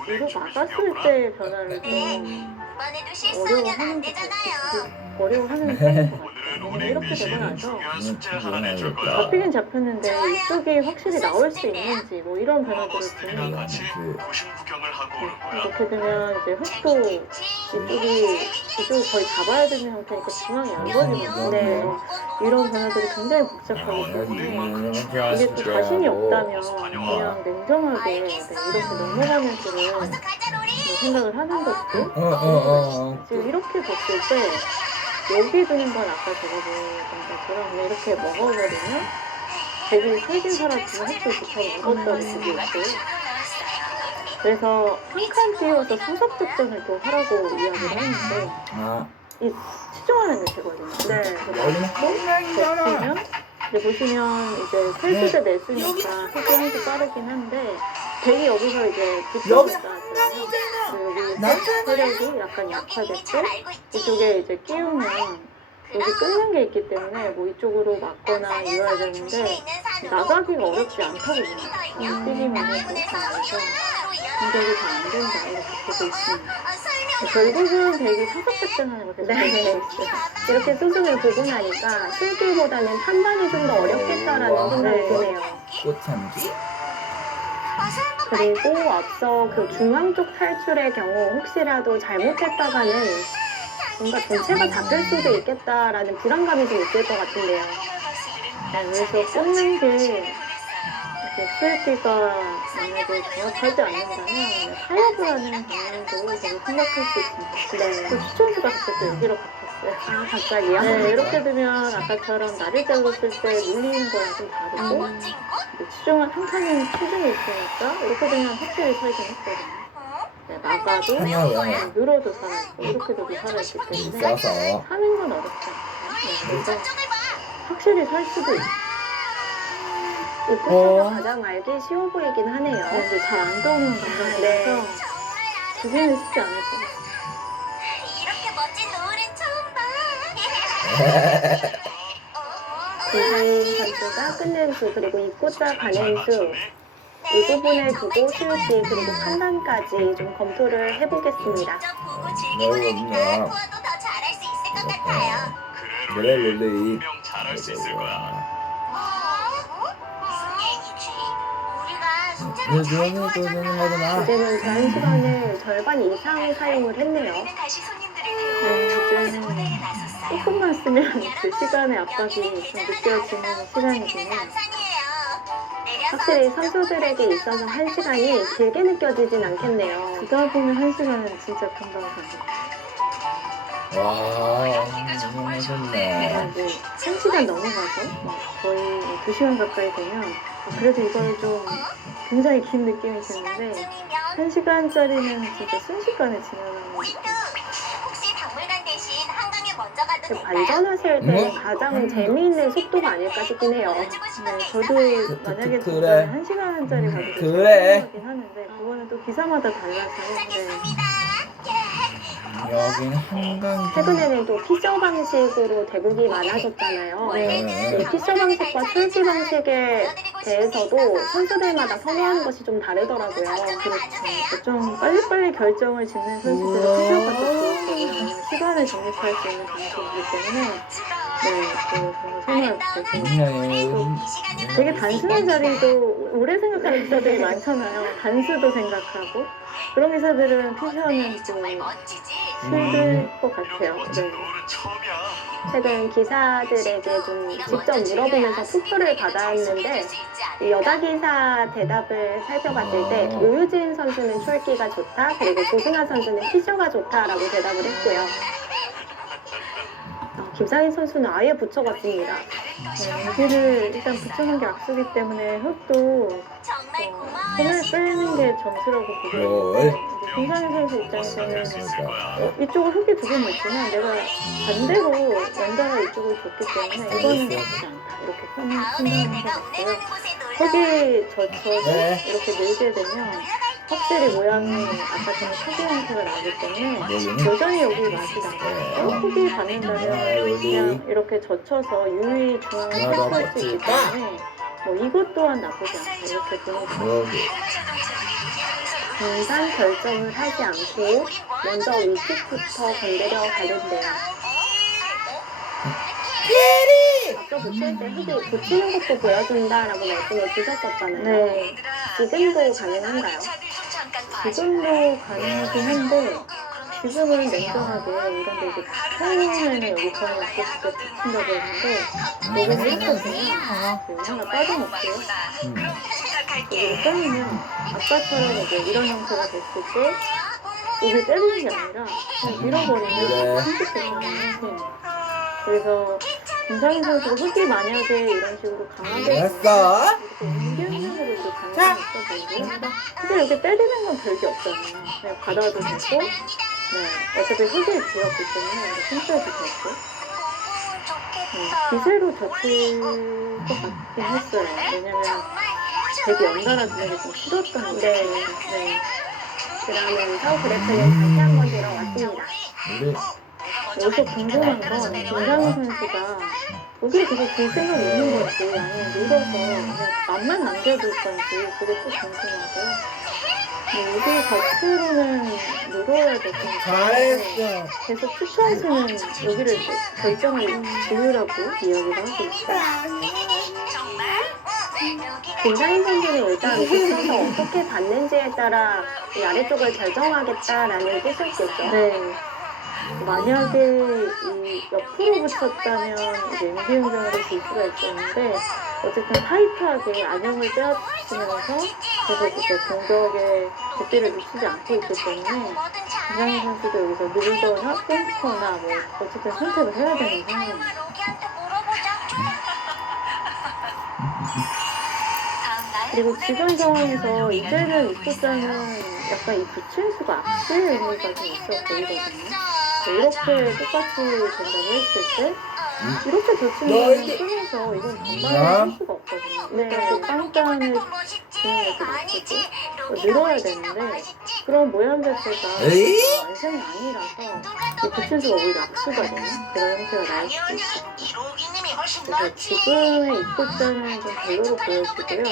이거 막았을 때의 변화를 좀 이번에도 실수하면 안 어려워하는 것 되잖아요. 같아요. 어려워하는 편인 것 같아요. 오늘은 왜냐면 이렇게 되고 운행기시는 나서 중요한 숙제를 하나 내줄 거야. 잡히긴 잡혔는데 이쪽이 확실히 나올 수 있는지 뭐 이런 변화들을 버스들이랑 주는 것 같이 같아요. 도심 구경을 하고 오는 거야. 이렇게 되면 이제 흙도 이쪽이 거의 잡아야 되는 형태니까 중앙이 안 보이거든요. 네. 이런 변화들이 굉장히 복잡하기 때문에 이게 또 자신이 없다면 그냥 냉정하게 이렇게 넘어가는 길을 어서 가자, 로리. 생각을 하는 것도 어어어. 지금 이렇게 봤을 때 여기 두는 건 아까 제가 보였던 것처럼 그냥 이렇게 먹어버리면 되게 세개 살았지만 햇빛 좋다고 먹었다고 그게 있고요. 그래서 한 칸 띄워서 수석 득점을 또 하라고 이야기를 하는데 아. 이 치중하는 게 되거든요. 네. 여기는 홈라인이잖아. 보시면 이제 보시면 이제 세수대 냈으니까 세수 한수 빠르긴 한데 백이 여기서 이제 뒤쪽에 쌓았잖아요. 여기 세력이 약간 약화됐고 이쪽에 이제 끼우면 여기 끊는 게 있기 때문에 뭐 이쪽으로 맞거나 이어야 되는데 나가기가 어렵지 않다고 보면 뛰기만 해도 그래서 공격이 잘 안 된다 이렇게 보고 있습니다. 결국은 백이 사석 득점하는 걸 계속 네. 보고 있어요. 이렇게 수승을 보고 나니까 실기보다는 판단이 좀 더 어렵겠다라는 생각이 드네요. 꽃참지. 그리고 앞서 그 중앙 쪽 탈출의 경우 혹시라도 잘못했다가는 뭔가 전체가 잡힐 수도 있겠다라는 불안감이 좀 있을 것 같은데요. 네, 그래서 꽂는 게 이제 수액기가 만약에 정확하지 않는다면 타협을 하는 방향도 되게 생각할 수 있습니다. 네. 또 추천수가 갑자기 여기로 바뀌었어요. 아, 갑자기요? 네, 이렇게 되면 아까처럼 나를 잘랐을 때 눌리는 거랑 좀 다르고 멋진 곳? 추정한 한 칸은 체중이 있으니까 이렇게 되면 확실히 살긴 했거든요. 네, 나가도 하나야. 늘어도 살아있고 이렇게 돼도 살아있기 때문에 있어서. 사는 건 어렵지 않아요. 네, 그래서 저쪽을 봐. 확실히 살 수도 있어요. 이 코스가 가장 알기 쉬워 보이긴 하네요. 근데 잘 안 떠오르는 감정이라서 네. 정말 두개는 쉽지 않을 것 같아요. 이렇게 멋진 노을은 처음 봐. 김상인 선수가 끊는 수 그리고 입고자 가는 수 이 부분을 두고 수유씨 그리고 판단까지 좀 검토를 해보겠습니다. 직접 보고 즐기보니까 너무 투어도 더 잘할 수 있을 것 같아요. 그래 롤리. 분명 잘할 수 있을 거야. 무슨 얘기지? 우리가 숙제를 왜 잘 눈을 뜨는 도와줬나? 거구나. 이제는 제한 시간을 절반 이상 사용을 했네요. 우리는 다시 손님들을 네, 태우고 첫 번째 이제는 무대에 나섰어요. 조금만 쓰면 그 시간의 압박이 좀 느껴지는 시간이지만 확실히 선수들에게 있어서 한 시간이 길게 느껴지진 않겠네요. 그다 보면 한 시간은 진짜 금방 갑니다. 와, 너무 맛있네. 이제 한 시간 넘어가서 거의 2시간 가까이 되면 그래도 이걸 좀 굉장히 긴 느낌이 드는데 1시간짜리는 진짜 순식간에 지나가는 우리도 혹시 박물관 대신 한강에 먼저 가도 될까요? 관전하실 때 응? 가장 재미있는 속도가 아닐까 싶긴 해요. 여쭈고 싶은 네, 게 저도 있어서 만약에 그래. 중간에 1시간짜리 가도 그래. 하긴 하는데 그거는 또 기사마다 달라서요. 네. 도착했습니다. 여긴 한강. 최근에는 또 피서 방식으로 대국이 많아졌잖아요. 네. 이 피서 방식과 출기 방식에 대해서도 선수들마다 선호하는 것이 좀 다르더라고요. 그렇죠. 좀 빨리빨리 결정을 짓는 선수들은 피셔가 더 좋을 거고요. 왜냐면 시간을 적립할 수 있는 방식이기 때문에 또 저는 선호할 거고 되게 단순한 자리도 오래 생각하는 기사들이 많잖아요. 단수도 생각하고 그런 기사들은 피셔는 좀 멋지지? 힘들 것 같아요. 네. 노을은 처음이야. 최근 기사들에게 좀 직접 물어보면서 투표를 받았는데 이 여자 기사 대답을 살펴봤을 때 오유진 선수는 출기가 좋다 그리고 조승아 선수는 피셔가 좋다라고 대답을 했고요. 김상인 선수는 아예 붙여봤습니다. 네, 여기를 일단 붙여놓은 게 악수기 때문에 흙도 정말 고마워요. 손을 빼는 게 점수라고 보고 있는데 이제 김상인 선수 입장에서는 그러니까. 이쪽을 흙이 두 개는 있지만 내가 반대로 연달아 이쪽을 줬기 때문에 이거는 나쁘지 않다 이렇게 다음에 판단한 내가 것 같고요. 운행하는 곳에 놀러 흙이 젖혀서 네. 이렇게 밀게 되면 확실히 모양이 아까처럼 크기 형태가 나기 때문에 여기는 여전히 여기 맛이 나고 흙이 받는다면 그냥 이렇게 젖혀서 유리 중앙을 체크할 수 있기 때문에 뭐 이것 또한 나쁘지 않다 이렇게 보는 거 여기. 당장 결정을 하지 않고 먼저 위쪽부터 건드려 가는데요. 앞서 붙일 때 흙이 붙이는 것도 보여준다라고 말씀을 주셨었잖아요. 네, 지금도 가능한가요? 지금도 가능하긴 한데 지금은 냉정하게 이런데 이제 처음에는 여기 저는 이렇게 붙인다고 했는데 여기 생각하면 하나 빠져놓고요. 여기를 빼면 아까처럼 이제 이런 형태가 됐을 때 여기 때리는 게 아니라 그냥 밀어버리면 그래. 손쉽게 되는 형태예요. 그래서 김상인 선수가 흙이 만약에 이런 식으로 강하게 됐어? 이렇게 옮기는으로도 가능성이 있어 보이고요. 사실 이렇게 때리는 건 별게 없잖아요. 그냥 받아도 되고, 어차피 흙이 비었기 때문에 이렇게 손질도 되고, 기세로 젖힐 것 같긴 했어요. 왜냐면 되게 연달아 두는 게 좀 싫었던 게, 네. 그러면서 그래프는 다시 한번 들어왔습니다. 우리 여기서 궁금한 건 김상희 선수가 여기 계속 볼 생각 있는 건지 아니면 늘어서 그냥 맛만 남겨둘 건지 그게 또 궁금하고요. 여기 겉으로는 늘어야 될 것 같은데 잘했어. 계속 추천수는 여기를 이제 결정을 지으라고 이야기를 하고 있어요. 김상인 선수는 일단 붙여서 어떻게 받는지에 따라 이 아래쪽을 결정하겠다라는 뜻이었겠죠. 네. 만약에 이 옆으로 붙였다면 이제 임기응변으로 줄 수가 있었는데 어쨌든 타이트하게 안영을 빼앗으면서 계속 이제 공격에 뒷뒤를 놓치지 않고 있기 때문에 김상현 선수도 여기서 밀거나 끊거나 뭐 어쨌든 선택을 해야 되는 상황입니다. 로기한테 물어보자. 다음 날 그리고 지금 상황에서 이제는 입구자는 약간 이 부친수가 악수의 의미가 좀 있어 보이거든요. 이렇게 똑같이 된다고 했을 때 이렇게 좋치는 쓰면서 이건 정말 할 수가 없거든요. 네. 또 깡깡을 주는 것도 있고 늘어야 되는데 그런 모양 자체가 에이? 완전히 아니라서 이 부친수가 오히려 악수가 되는 그런 형태가 나올 수도 있어요. 기록이님이 훨씬 그래서 낫지. 지금의 입구자는 좀 별로로 보여지고요.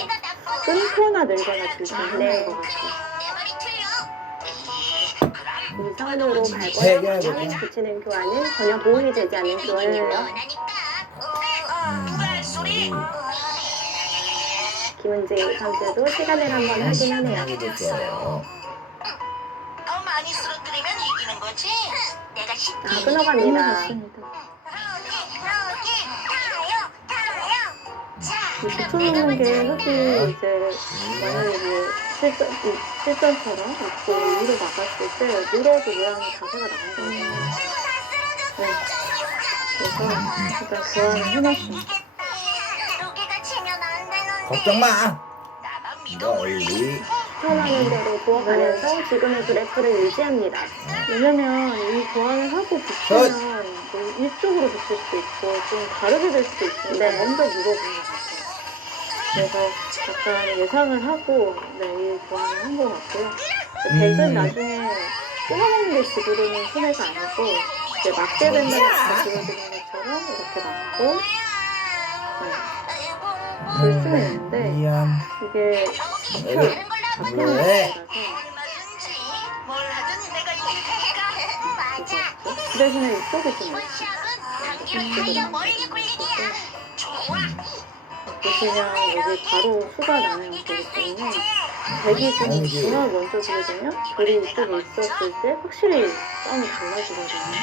끊거나 늘거나 둘 중에 하나인 것 같아요. 내 말이 틀려. 이선으로 해결해 발걸음을 볼게. 붙이는 교환은 전혀 도움이 되지 않는 교환이고요. 원하니까. 누가 할 소리? 김은지 선수도 시간을 한번 확인하네요. 하게 됐어요. 더 많이 쓰러뜨리면 이기는 거지. 내가 쉽게 아, 끊어갑니다. 맞습니다. 이 붙여놓는 게 흙이 이제 만약에 뭐 실전처럼 있고 위로 막았을 때 늘어도 모양이 자세가 나온다고요. 네. 그래서 일단 교환을 해놨습니다. 로기가 치면 안 되는데. 걱정 마. 나만 믿어. 멀리. 표현하는 대로 부어가면서 지금의 그래프를 유지합니다. 왜냐면 이 교환을 하고 붙이면 뭐 이쪽으로 붙일 수도 있고 좀 다르게 될 수도 있으니까 네. 먼저 물어보는 것 같아요. 그래서 약간 예상을 하고 이 교환을 한 것 같고요. 백은 나중에 끊어먹는 게 지구로는 손해가 아니고 이제 막게 된다고 아까 보여드린 것처럼 이렇게 막고 줄 수는 있는데 미안. 이게 잡히는 왜? 거라서 얼마든지 뭘 하든 내가 이길 테니까. 맞아. 그 대신에 이쪽이 좀 있어요. 당기는 사이야 멀리 굴리기야. 좋아. 보시면 여기 바로 수가 나는 형태이기 때문에 백이 좀 중앙을 먼저 주게 되면 글이 이쪽에 있었을 때 확실히 싸움이 달라지거든요.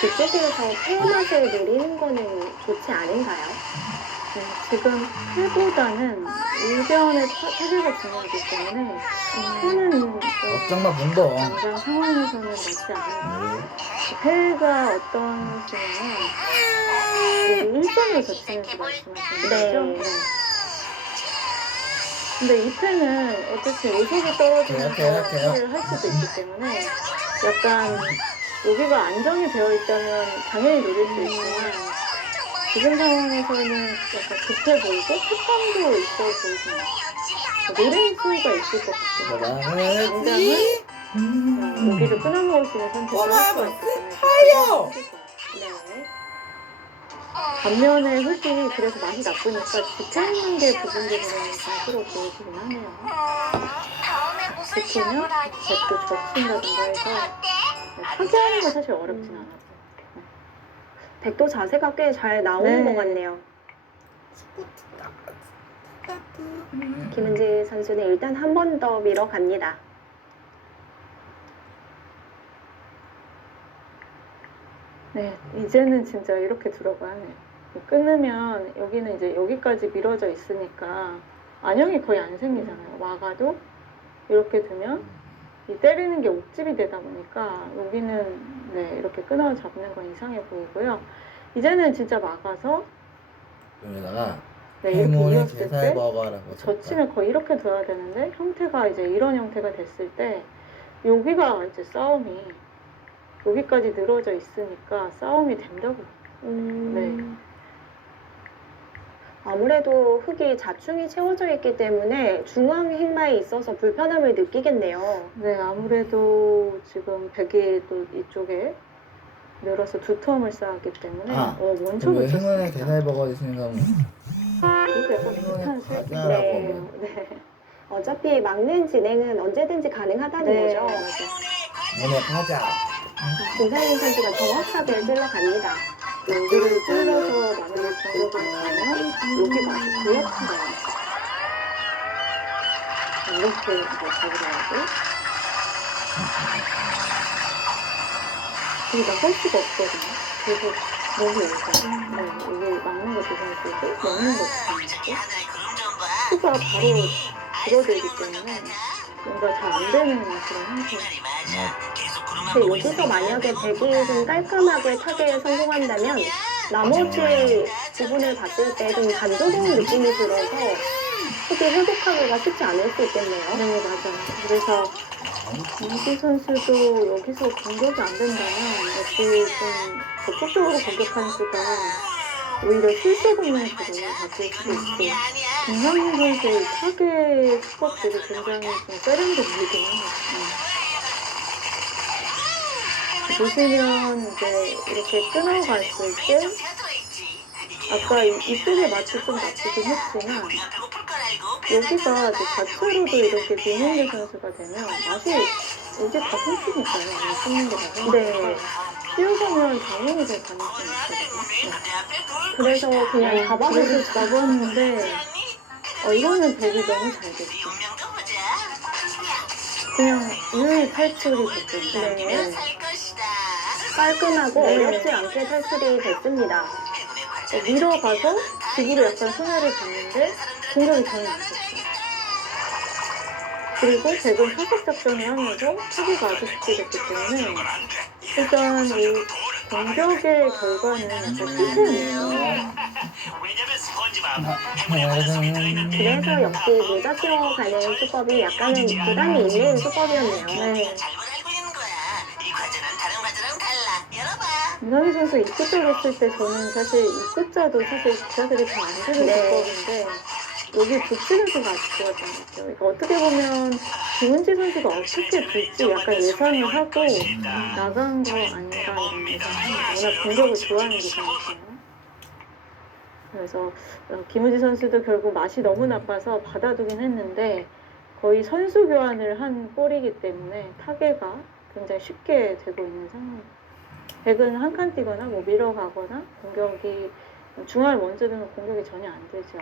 뒤쪽에서 페어맛을 노리는 거는 좋지 않은가요? 네, 지금 패보다는 일변의 타격이 중요하기 때문에 패는 좀 걱정 마 봉봉. 당장 상황에서는 맞지 않는 패가 어떤 식이냐면 여기 일선으로 젖히는 수 말씀하시는 네. 거죠? 근데 이 패는 어쨌든 요속이 떨어지면서 돼요. 패를 할 수도 있기 때문에 약간 여기가 안정이 되어 있다면 당연히 노릴 수 있지만 지금 상황에서는 약간 급해 보이고 패감도 있어 보이지만 노린 수가 있을 것 같아요. 사랑했지. 여기를 끊어먹을 수 있는 선택을 할 수가 있기 때문에 하여. 네. 반면에 흙이 그래서 맛이 나쁘니까 지켜있는 게 부분적으로는 장수로 보여지긴 하네요. 다음에 무슨 지키면 시합을 하지? 백도 적신다든가 해서 어때? 타개하는 건 사실 어렵진 않아요. 백도 자세가 꽤 잘 나오는 네. 것 같네요. 김은지 선수는 일단 한 번 더 밀어갑니다. 네, 이제는 진짜 이렇게 들어가야 해요. 끊으면 여기는 이제 여기까지 밀어져 있으니까 안형이 거의 안 생기잖아요. 막아도 이렇게 두면 이 때리는 게 옥집이 되다 보니까 여기는 네, 이렇게 끊어 잡는 건 이상해 보이고요. 이제는 진짜 막아서 여기다가 네, 이렇게 행운의 이었을 제사의 때 버거라고. 젖히면 거의 이렇게 둬야 되는데 형태가 이제 이런 형태가 됐을 때 여기가 이제 싸움이 여기까지 늘어져 있으니까 싸움이 된다고. 네. 아무래도 흙이 자충이 채워져 있기 때문에 중앙 힘마에 있어서 불편함을 느끼겠네요. 네, 아무래도 지금 백이 또 이쪽에 늘어서 두텀을 쌓았기 때문에 먼저 왜 행운의 붙였습니다. 제사의 버거 있으니까 이게 약간 비슷한 행운의 실패. 과자라고. 네. 네. 어차피 막는 진행은 언제든지 가능하다는 네, 거죠. 맞아요. 오늘 가자. 김상현 선수가 정확하게 찔러갑니다. 여기를 찔러서 만약에 공격을 가면 여기가 아주 고약하다. 이렇게 이제 잡으라고. 이게 나갈 수가 없거든요. 그래서 너무 얇아요. 네, 이게 막는 것도 재밌고 먹는 것도 재밌고 수가 바로 줄어들기 때문에 뭔가 잘 안 되는 그런 형태. 근데 여기서 만약에 백이 좀 깔끔하게 타겟에 성공한다면 나머지 부분을 봤을 때 좀 단조로운 느낌이 들어서 흙이 회복하기가 쉽지 않을 수 있겠네요. 네, 맞아요. 그래서 김은지 선수도 여기서 공격이 안 된다면 역시 좀 적극적으로 공격하는 수가 오히려 실속 없는 수로 바뀔 수도 있고 김상민 선수의 타겟 수법들이 굉장히 좀 세련돼 보이긴 해요. 보시면 이제 이렇게 끊어갔을 때 아까 이쪽에 맛이 좀 나쁘긴 했지만 여기가 이제 자체로도 이렇게 김은지 선수가 되면 맛이 여기 다 펼치니까요. 안 씹는 게 나서. 네. 씌우면 당연히 될 가능성이 있거든요. 그래서 그냥 그래서 잡아보고 잡았는데 이거는 백이 너무 잘 됐죠. 그냥 유리 탈출이 됐거든요. 네. 깔끔하고 네. 어렵지 않게 탈출이 됐습니다. 밀어가서 집으로 약간 손해를 봤는데 공격이 전혀 안 됐어요. 그리고 백은 사격 작전을 하면서 타기가 아주 쉽게 됐기 때문에 일단 이 공격의 결과는 약간 실패네요. 왜냐면 스펀지밥 행운의 화장솜이 들어있는데 그래서 역시 모자 씌워가는 수법이 약간은 부담이 있는 수법이었네요. 네. 잘못 알고 있는 거야. 이 과자는 다른 과자랑 달라. 열어봐. 이상희 선수 입구자를 했을 때 저는 사실 입구자도 사실 기자들이 잘 안 주는 네. 수법인데 여기 붙이는 수가 아주 좋았던 것 같아요. 그러니까 어떻게 보면 김은지 선수가 어떻게 될지 약간 예상을 하고 나간 거 아닌가 이런 예상을 워낙 공격을 좋아하는 기자니까요. 그래서 김은지 선수도 결국 맛이 너무 나빠서 받아두긴 했는데 거의 선수 교환을 한 볼이기 때문에 타계가 굉장히 쉽게 되고 있는 상황입니다. 백은 한 칸 뛰거나 뭐 밀어가거나 공격이 중앙을 먼저 두면 공격이 전혀 안 되죠.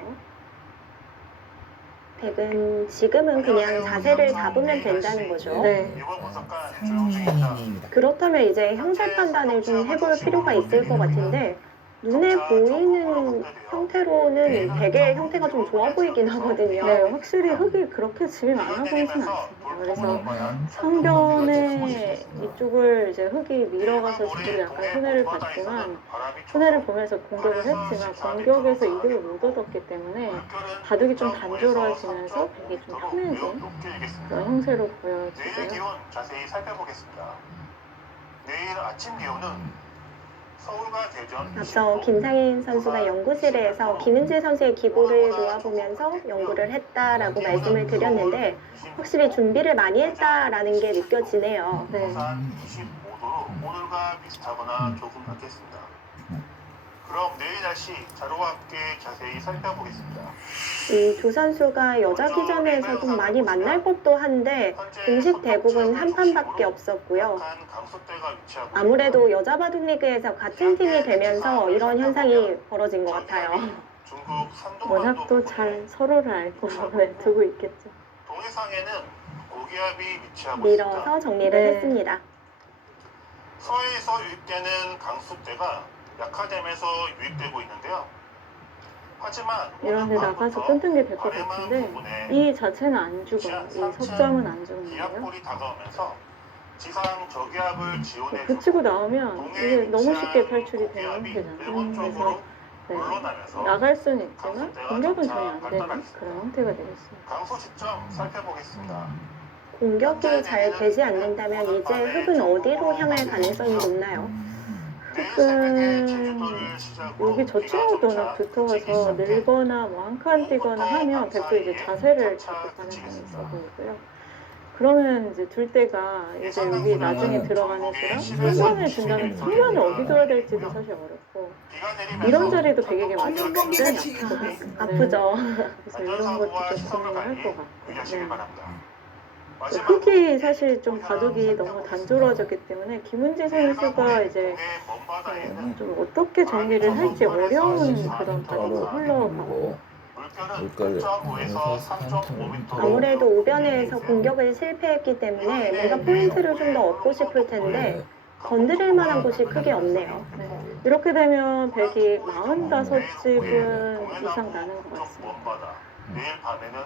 백은 지금은 그냥 자세를 잡으면 된다는 거죠. 네. 이번 분석관 조용중입니다. 상민입니다. 그렇다면 이제 형태 판단을 좀 해볼 필요가 있을 것 같은데 눈에 보이는 형태로는 백의 형태가 좀 좋아 보이긴 하거든요. 네, 확실히 흙이 그렇게 짐이 많아 보이진 않습니다. 그래서 상변에 이쪽을 이제 흙이 밀어가서 지금 약간 손해를 봤지만 손해를 보면서 공격을 했지만 공격에서 이득을 못 얻었기 때문에 바둑이 좀 단조로워지면서 백이 좀 편해진 그런 형태로 내일 보여지고요. 기온 자세히 살펴보겠습니다. 내일 아침 기온은 서울과 대전 앞서 김상인 선수가 연구실에서 김은지 선수의 기고를 놓아보면서 연구를 했다라고 말씀을 드렸는데 확실히 준비를 많이 했다라는 게 느껴지네요. 네. 부산 25도로 오늘과 비슷하거나 조금 낮겠습니다. 그럼 내일 날씨 자료와 함께 자세히 살펴보겠습니다. 이 두 선수가 여자 기전에서 좀 많이 만날 법도 한데 공식 대국은 한 판밖에 없었고요. 약한 강수대가 위치하고 아무래도 여자 바둑 리그에서 같은 팀이 되면서 이런 현상이 벌어진 것 같아요. 중국 산둥 워낙 또 잘 서로를 알고 네, 두고 있겠죠. 동해상에는 고기압이 위치하고 밀어서 있습니다. 정리를 네. 했습니다. 서해에서 유입되는 강수대가 약화되면서 유입되고 있는데요. 하지만 이런 데 나가서 끈끈게 될 것 같은데 이 자체는 안 죽어요. 이 석점은 안 죽는데요. 기압골이 다가오면서 지상 저기압을 지원해 붙이고 나오면 이게 너무 쉽게 탈출이 되는 형태잖아요. 일본 그래서 쪽으로 네, 물러나면서 나갈 수는 있지만 공격은 전혀 안 되는 그런 형태가 되겠습니다. 강수 시점 살펴보겠습니다. 공격이 잘 되지 않는다면 이제 흙은 어디로 향할 가능성이 높나요? 여기 저쪽으로 워낙 붙어가서 늘거나 뭐 한 칸 뛰거나 하면 백도 이제 자세를 잡을 가능성이 있어 보이고요. 그러면 이제 둘 때가 이제 여기 나중에 들어가는 수랑 상변을 준다면 상변을 어디 둬야 될지도 사실 어렵고 이런 자리도 백에게 맞으면 굉장히 아프거든요. 아프죠. 그래서 이런 것도 좀 고민을 할 것 같고. 유의하시길 네. 바랍니다. 흙이 사실 좀 바둑이 너무 단조로워졌기 때문에 김은지 선수가 이제 좀 어떻게 정리를 할지 어려운 그런 바둑으로 흘러가고 물결을 내면서 3.5m 아무래도 오변에서 공격을 실패했기 때문에 뭔가 포인트를 좀 더 얻고 싶을 텐데 건드릴 만한 곳이 크게 없네요. 네. 이렇게 되면 백이 45집은 이상 나는 것 같습니다. 내일 밤에는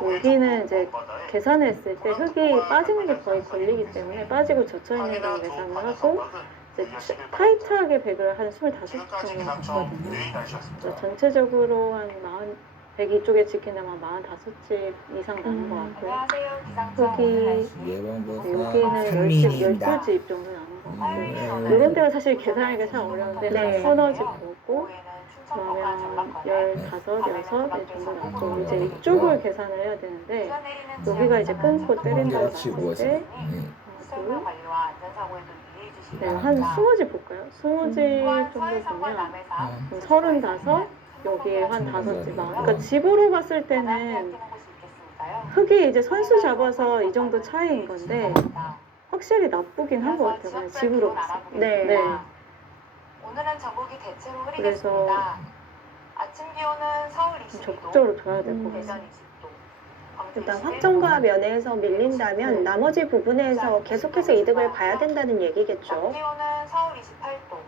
여기는 이제 계산했을 때 흙이 빠지는 게 거의 걸리기 때문에 빠지고 젖혀 있는 걸 계산을 하고 이제 타이트하게 백을 한 25집 정도 갔거든요. 그래서 전체적으로 한 100 이쪽에 지키려면 45집 이상 나는 것 같고요. 안녕하세요. 기상청 여기 예방보사 여기는 10집, 12집 정도 나는 것 같고 이런 데가 사실 계산하기가 참 어려운데 네. 한 서너 집 보고 오후에는 충청권과 그러면 전라권에 15, 6네 정도 나고 이제 이쪽을 계산을 해야 되는데 여기가 이제 끊고 때린다고 그렇지 봤을 뭐지? 때 시설물 관리와 안전사고에도 유의해 주시기 네, 한 바랍니다. 20집 볼까요? 20집 정도 서해상과 보면 남해상, 35, 여기에 한 5집 나. 그러니까 집으로 봤을 때는 흙이 이제 선수 잡아서 이 정도 차이인 건데 확실히 나쁘긴 한 것 같아요. 그냥 집으로 봤을 때. 네. 네. 오늘은 전국이 대체로 그래서 흐리겠습니다. 아침 기온은 서울 22도, 적극적으로 둬야 될 것 대전 같아요. 20도. 일단 확정과 면에서 밀린다면 나머지 부분에서 계속해서 이득을 봐야 된다는 얘기겠죠. 낮 기온은 서울 28도.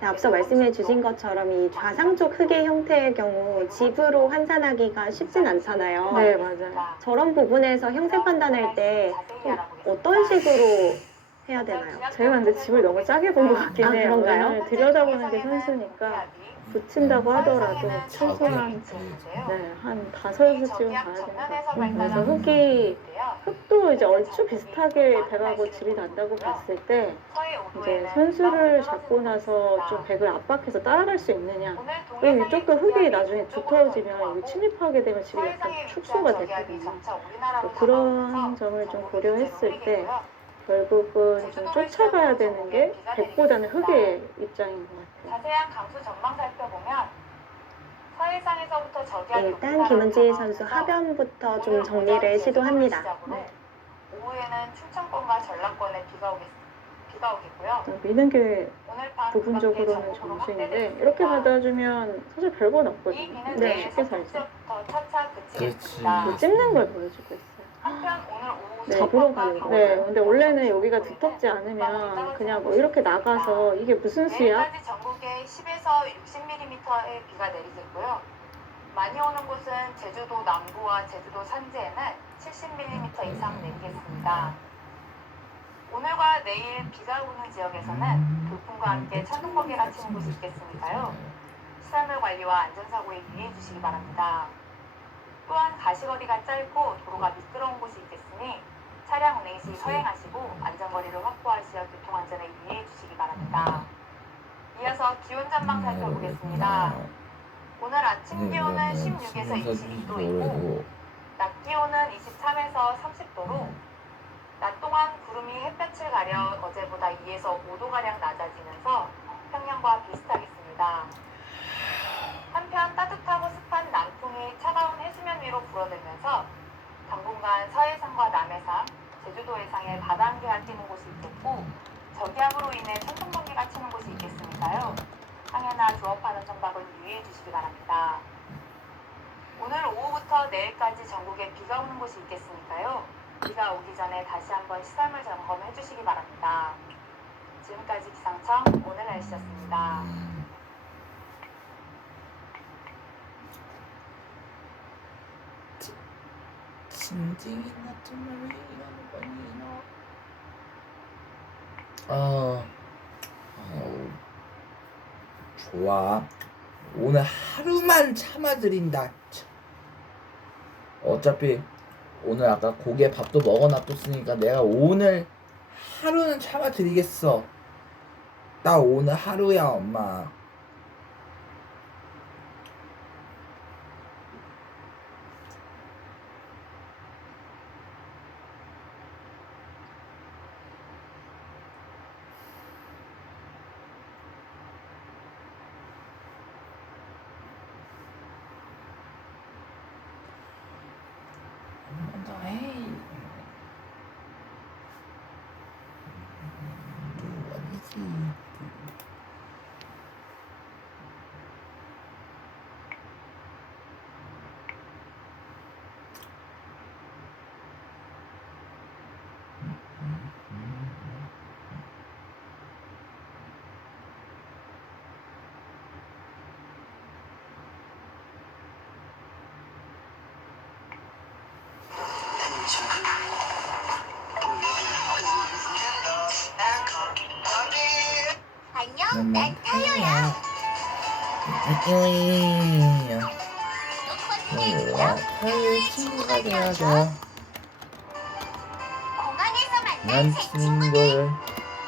네, 앞서 말씀해 주신 것처럼 이 좌상 쪽 흙의 형태의 경우 집으로 환산하기가 쉽진 않잖아요. 네, 맞아요. 저런 부분에서 형세 판단할 때 어떤 식으로 해야 되나요? 제가 근데 집을 너무 짜게 본 것 같긴 아, 해요. 그런가요? 왜냐면 들여다보는 게 선수니까 붙인다고 하더라도 최소한 네, 한 5집은 가야 되는 것 같고 그래서 흙도 이제 얼추 비슷하게 돼가고 집이 난다고 봤을 때 이제 선수를 잡고 나서 좀 백을 압박해서 따라갈 수 있느냐. 왜냐면 이쪽도 흙이 나중에 두터워지면 여기 침입하게 되면 집이 약간 축소가 되거든요. 그런 점을 좀 고려했을 때 결국은 좀 쫓아가야 되는 게 백보다는 흙의 입장인 것 같아요. 자세한 강수 전망 살펴보면 서해상에서부터 저기압 일단 김은지 선수 하변부터 좀 정리를 시도합니다. 네. 오후에는 충청권과 전라권에 비가 오겠고요. 미는 게 오늘 밤 부분적으로는 그렇게 전국으로 정수인데 확대됐습니다. 이렇게 받아주면 사실 별건 이 없거든요. 비는 네, 내일 쉽게 살죠. 서쪽부터 차차 그렇지. 그치겠습니다. 찝는 걸 보여주고 있어요. 한편 오늘 오후 네. 잡으러 가는 거예요? 네, 근데 원래는 여기가 두텁지 않으면 그냥 뭐 이렇게 나가서 이게 무슨 수야? 내일까지 전국에 10에서 60mm의 비가 내리겠고요. 많이 오는 곳은 제주도 남부와 제주도 산지에는 70mm 이상 내리겠습니다. 오늘과 내일 비가 오는 지역에서는 돌풍과 함께 천둥번개가 치는 곳이 있겠으니까요. 시설물 관리와 안전사고에 유의해 주시기 바랍니다. 또한 가시거리가 짧고 도로가 미끄러운 곳이 있겠으니 차량 운행 시 서행하시고 안전거리를 확보하시어 교통안전에 유의해 주시기 바랍니다. 이어서 기온 전망 살펴보겠습니다. 오늘 아침 기온은 16에서 22도이고 낮 기온은 23에서 30도로 낮 동안 구름이 햇볕을 가려 어제보다 2에서 5도가량 낮아지면서 평년과 비슷하겠습니다. 한편 따뜻하고 습한 남풍이 차가운 해수면 위로 불어들면서 당분간 서해상과 남해상, 제주도 해상에 바다안개가 끼는 곳이 있겠고 저기압으로 인해 천둥번개가 치는 곳이 있겠으니까요. 항해나 조업하는 선박은 유의해 주시기 바랍니다. 오늘 오후부터 내일까지 전국에 비가 오는 곳이 있겠으니까요. 비가 오기 전에 다시 한번 시설물 점검해 주시기 바랍니다. 지금까지 기상청 오늘 날씨였습니다. 진징이 나트말이 이러는 거니 좋아. 오늘 하루만 참아드린다. 어차피 오늘 아까 고기에 밥도 먹어놔뒀으니까 내가 오늘 하루는 참아드리겠어. 나 오늘 하루야 엄마. 먼저 해. 어디지? 난 타요야. 타요의 친구가 되어줘. 공항에서 난 만난 새 친구들. 친구를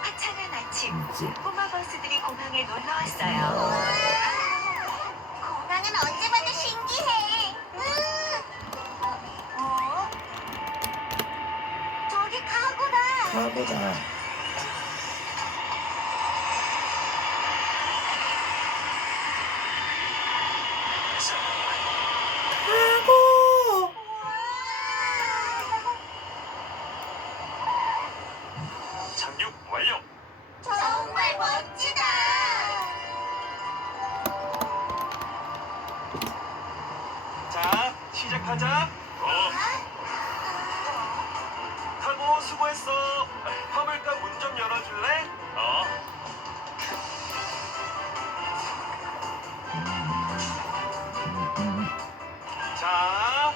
화창한 아침. 잊지. 꼬마 버스들이 공항에 놀러 왔어요. 공항은 언제 봐도 신기해. 저기 가구다. 가보자. 착륙 완료. 정말 멋지다. 자, 시작하자. 타고 수고했어. 화물가 문 좀 열어줄래? 자.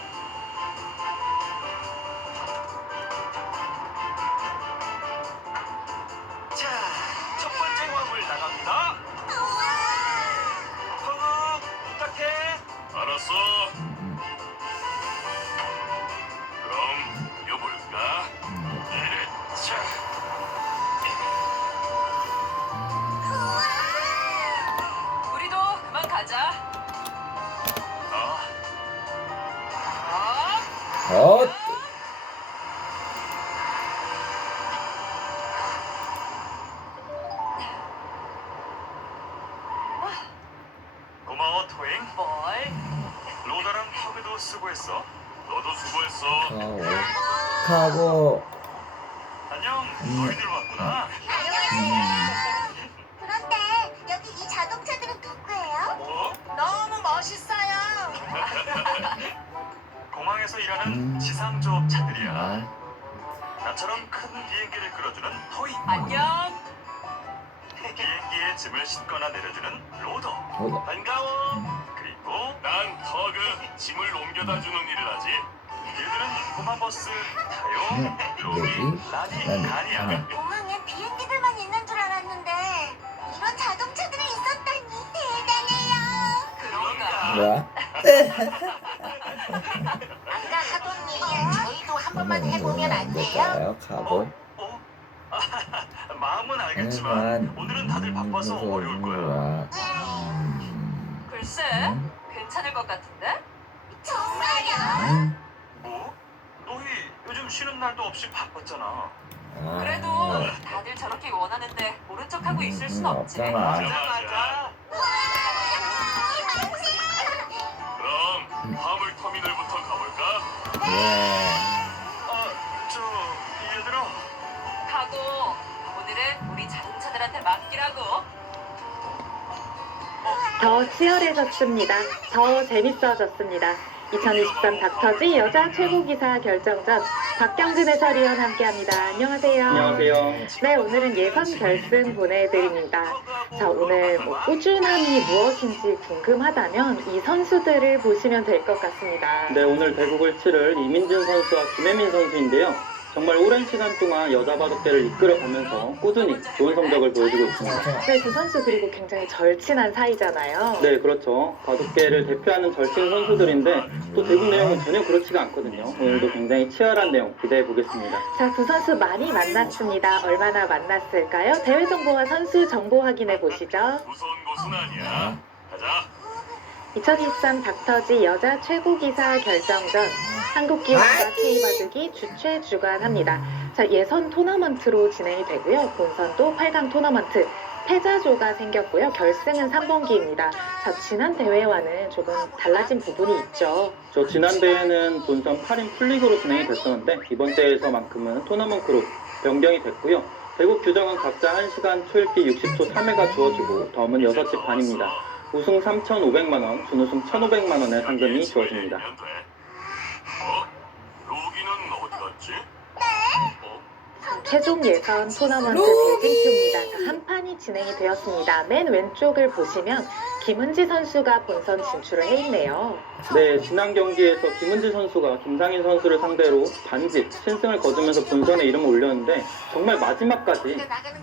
자, 첫 번째 화물 나갑니다. 허그 부탁해. 알았어. 그럼 여볼까? 자. 우리도 그만 가자. 어? 고마워 토잉. 뭘? 로다랑 터그도 수고했어. 너도 수고했어. 가고. 안녕. 너희들 왔구나. 그런데 여기 이 자동차들은 누구예요? 뭐? 너무 멋있어요. 공항에서 일하는 지상조업차들이야. 아, 나처럼 큰 비행기를 끌어주는 토잉. 안녕. 비행기에 짐을 싣거나 내려주는 로더. 뭐다? 반가워. 그리고 난 터그. 짐을 옮겨다 주는 일을 하지. 얘들은 고마버스 타요. 로기, 라니, 간이야. 공항엔 비행기들만 있는 줄 알았는데 이런 자동차들이 있었다니 대단해요. 그런가? 뭐야? 아까 하던 일 저희도 한 번만 해보면 안 돼요? 가고. 마음은 알겠지만 오늘은 다들 바빠서 어려울 거야. 글쎄, 괜찮을 것 같은데? 정말요? 뭐? 너희 요즘 쉬는 날도 없이 바빴잖아. 그래도 다들 저렇게 원하는데 모른 척하고 있을 순 없지. 없잖아. 맞아. 그럼 화물 터미널부터 가볼까? 예. 얘들아. 가고 오늘은 우리 자동차들한테 맡기라고. 더 치열해졌습니다. 더 재밌어졌습니다. 2023 닥터지 여자 최고기사 결정전 박경진 해설위원 함께합니다. 안녕하세요. 안녕하세요. 네, 오늘은 예선 결승 보내드립니다. 자, 오늘 꾸준함이 무엇인지 궁금하다면 이 선수들을 보시면 될 것 같습니다. 네, 오늘 대국을 치를 이민준 선수와 김혜민 선수인데요. 정말 오랜 시간 동안 여자 바둑대를 이끌어가면서 꾸준히 좋은 성적을 보여주고 있습니다. 네, 두 선수 그리고 굉장히 절친한 사이잖아요. 네, 그렇죠. 바둑계를 대표하는 절친 선수들인데 또 대국 내용은 전혀 그렇지가 않거든요. 오늘도 굉장히 치열한 내용 기대해 보겠습니다. 자, 두 선수 많이 만났습니다. 얼마나 만났을까요? 대회 정보와 선수 정보 확인해 보시죠. 무서운 곳은 아니야. 가자. 2023 닥터지 여자 최고기사 결정전 한국기원과 K바둑이 주최 주관합니다. 자, 예선 토너먼트로 진행이 되고요. 본선도 8강 토너먼트, 패자조가 생겼고요. 결승은 3번기입니다. 자, 지난 대회와는 조금 달라진 부분이 있죠. 저 지난 대회는 본선 8인 풀리그로 진행이 됐었는데 이번 대회에서만큼은 토너먼트로 변경이 됐고요. 대국 규정은 각자 1시간 초읽기 60초 3회가 주어지고 덤은 6집 반입니다. 우승 3,500만원, 준우승 1,500만원의 상금이 주어집니다. 로기는 어디 갔지? 최종 예선 토너먼트 대진표입니다. 한 판이 진행이 되었습니다. 맨 왼쪽을 보시면 김은지 선수가 본선 진출을 해 있네요. 네, 지난 경기에서 김은지 선수가 김상인 선수를 상대로 반집 신승을 거두면서 본선에 이름을 올렸는데 정말 마지막까지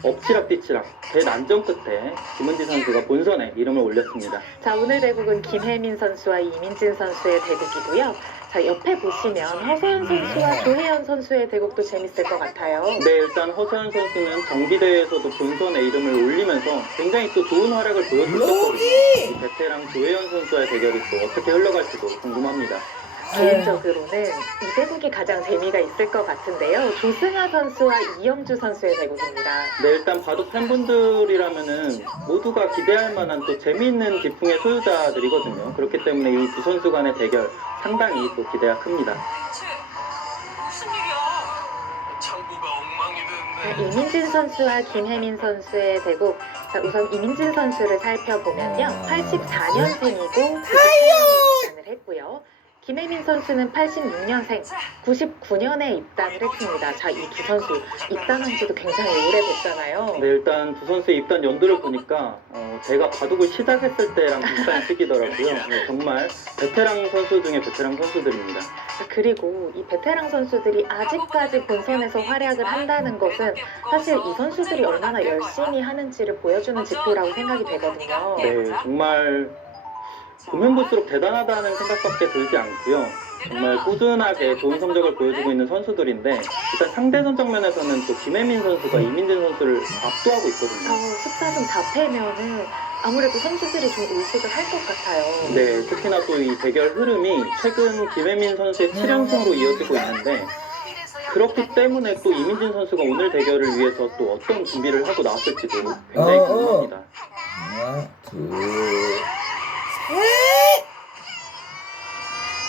엎치락뒤치락 대난전 끝에 김은지 선수가 본선에 이름을 올렸습니다. 자, 오늘 대국은 김혜민 선수와 이민진 선수의 대국이고요. 자, 옆에 보시면 허소연 선수와 조혜연 선수의 대국도 재밌을 것 같아요. 네, 일단 허서연 선수는 정기대회에서도 본선에 이름을 올리면서 굉장히 또 좋은 활약을 보여줬었거든요. 이 베테랑 조혜연 선수와의 대결이 또 어떻게 흘러갈지도 궁금합니다. 개인적으로는 이 대국이 가장 재미가 있을 것 같은데요. 조승아 선수와 이영주 선수의 대국입니다. 네, 일단 바둑 팬분들이라면은 모두가 기대할 만한 또 재미있는 기풍의 소유자들이거든요. 그렇기 때문에 이 두 선수 간의 대결 상당히 또 기대가 큽니다. 무슨 일이야? 창고가 엉망이 됐네. 이민진 선수와 김혜민 선수의 대국. 자, 우선 이민진 선수를 살펴보면요. 84년생이고 94년에 입단을 했고요. 김혜민 선수는 86년생, 99년에 입단을 했습니다. 자, 이 두 선수 입단한 지도 굉장히 오래됐잖아요. 네, 일단 두 선수의 입단 연도를 보니까 제가 바둑을 시작했을 때랑 비슷한 시기더라고요. 네, 정말 베테랑 선수 중에 베테랑 선수들입니다. 자, 그리고 이 베테랑 선수들이 아직까지 본선에서 활약을 한다는 것은 사실 이 선수들이 얼마나 열심히 하는지를 보여주는 지표라고 생각이 되거든요. 네, 정말 보면 볼수록 대단하다는 생각밖에 들지 않고요. 정말 꾸준하게 좋은 성적을 보여주고 있는 선수들인데 일단 상대 전적 면에서는 또 김혜민 선수가 이민진 선수를 압도하고 있거든요. 14승 4패면은 아무래도 선수들이 좀 의식을 할 것 같아요. 네, 특히나 또 이 대결 흐름이 최근 김혜민 선수의 7연승으로 이어지고 있는데 그렇기 때문에 또 이민진 선수가 오늘 대결을 위해서 또 어떤 준비를 하고 나왔을지도 굉장히 궁금합니다. 하나, 둘,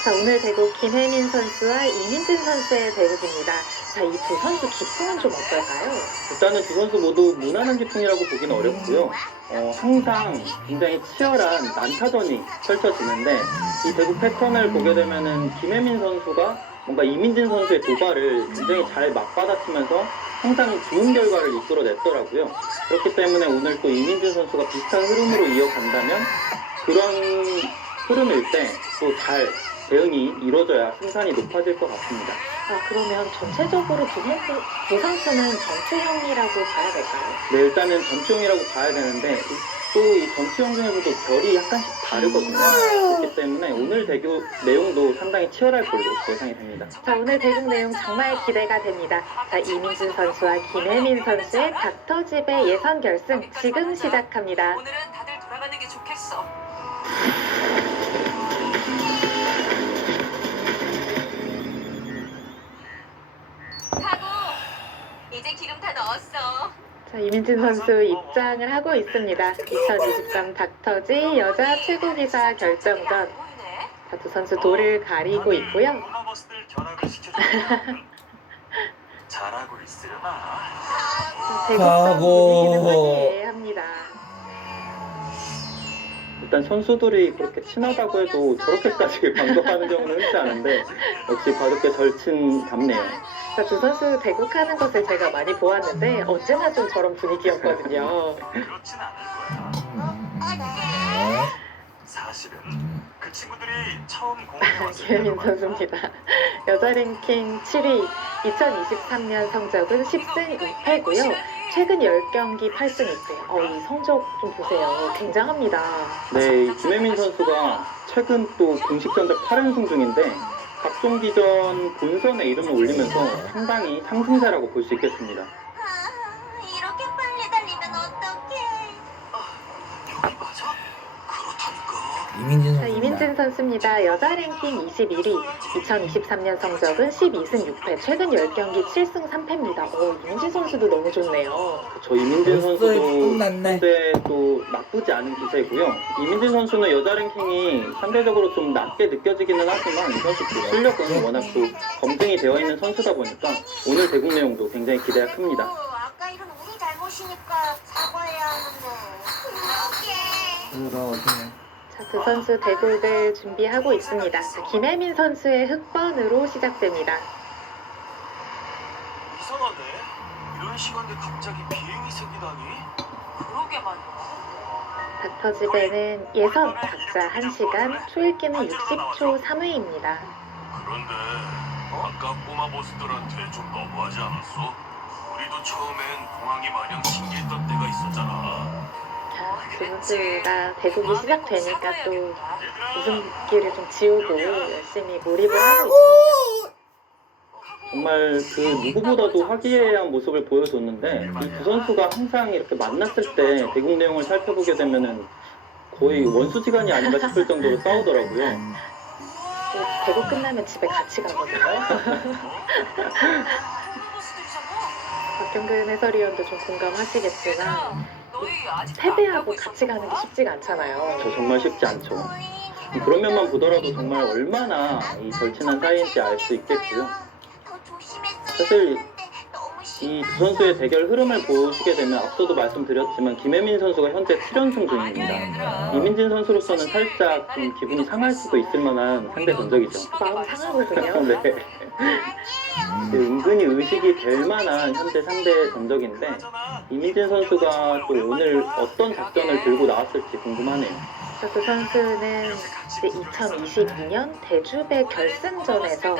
자, 오늘 대국 김혜민 선수와 이민진 선수의 대국입니다. 자, 이 두 선수 기풍은 좀 어떨까요? 일단은 두 선수 모두 무난한 기풍이라고 보기는 어렵고요. 항상 굉장히 치열한 난타전이 펼쳐지는데 이 대국 패턴을 보게 되면은 김혜민 선수가 뭔가 이민진 선수의 도발을 굉장히 잘 맞받아치면서 항상 좋은 결과를 이끌어냈더라고요. 그렇기 때문에 오늘 또 이민진 선수가 비슷한 흐름으로 이어간다면 그런 흐름일 때 또 잘 대응이 이루어져야 승산이 높아질 것 같습니다. 그러면 전체적으로 두 선수는 전투형이라고 봐야 될까요? 네, 일단은 전투형이라고 봐야 되는데 또 이 전투형 중에서도 결이 약간씩 다르거든요. 그렇기 때문에 오늘 대결 내용도 상당히 치열할 걸로 예상이 됩니다. 자, 오늘 대국 내용 정말 기대가 됩니다. 자, 이민진 선수와 김혜민 선수의 닥터집의 예선 결승 지금 시작합니다. 오늘은 다들 돌아가는 게 좋겠어. 하고 이제 기름 다 넣었어. 자, 이민진 선수 입장을 하고 있습니다. 2023 닥터지 여자 최고기사 결정전. 자, 두 선수 돌을 가리고 있고요. 문화버스들 결합을 시켜줘. 잘하고 있으려나? 대국전 분위기는 화기애애합니다. 일단 선수들이 그렇게 친하다고 해도 저렇게까지 방송하는 경우는 흔치 않은데 역시 바둑계 절친답네요. 자, 두 선수 대국하는 것을 제가 많이 보았는데 언제나 좀 저런 분위기였거든요. 그렇진 않을 거야. 사실은 그 친구들이 처음 공연에 왔을 김혜민 때도 선수입니다. 여자 랭킹 7위, 2023년 성적은 10승 2패고요. 최근 10경기 8승 2패. 이 성적 좀 보세요. 굉장합니다. 네, 이 김혜민 선수가 최근 또 공식 전적 8연승 중인데 각종 기전 본선에 이름을 올리면서 상당히 상승세라고 볼 수 있겠습니다. 이렇게 빨리 달리면 어떡해? 여기 맞아? 그렇다니까. 이민진 자, 선수. 이민진 선수입니다. 여자 랭킹 21위, 2023년 성적은 12승 6패, 최근 10경기 7승 3패입니다. 이민진 선수도 너무 좋네요. 저 이민진 선수도 끝났네. 현재 또 나쁘지 않은 기세고요. 이민진 선수는 여자 랭킹이 상대적으로 좀 낮게 느껴지기는 하지만 이 선수 또 실력은 워낙 또 검증이 되어 있는 선수다 보니까 오늘 대국 내용도 굉장히 기대가 큽니다. 아까 일은 우리 잘못이니까 사과해야 하는데. 그러게. 자, 두 선수 대국을 준비하고 있습니다. 자, 김혜민 선수의 흑번으로 시작됩니다. 이상하네. 이런 시간대 갑자기 비행이 생기다니. 그러게 말이야. 닥터집에는 예선 각자 1시간, 초읽기는 60초 3회입니다. 그런데 아까 꼬마 보스들한테 좀 너무하지 않았어? 우리도 처음엔 공항이 마냥 신기했던 때가 있었잖아. 두 번째가 대국이 시작되니까 또 웃음기를 좀 지우고 열심히 몰입을 하고 있습니다. 정말 그 누구보다도 화기애애한 모습을 보여줬는데 이 두 선수가 항상 이렇게 만났을 때 대국 내용을 살펴보게 되면은 거의 원수지간이 아닌가 싶을 정도로 싸우더라고요. 대국 끝나면 집에 같이 가거든요. 박경근 해설위원도 좀 공감하시겠지만 패배하고 같이 가는 게 쉽지가 않잖아요. 저 정말 쉽지 않죠. 그런 면만 보더라도 정말 얼마나 이 절친한 사이인지 알 수 있겠고요. 사실 이 두 선수의 대결 흐름을 보시게 되면 앞서도 말씀드렸지만 김혜민 선수가 현재 7연승 중입니다. 이민진 선수로서는 살짝 좀 기분이 상할 수도 있을 만한 상대 전적이죠. 마음 상하거든요. 네. 은근히 의식이 될 만한 현재 상대 전적인데 이민진 선수가 또 오늘 어떤 작전을 들고 나왔을지 궁금하네요. 두 선수는 2022년 대주배 결승전에서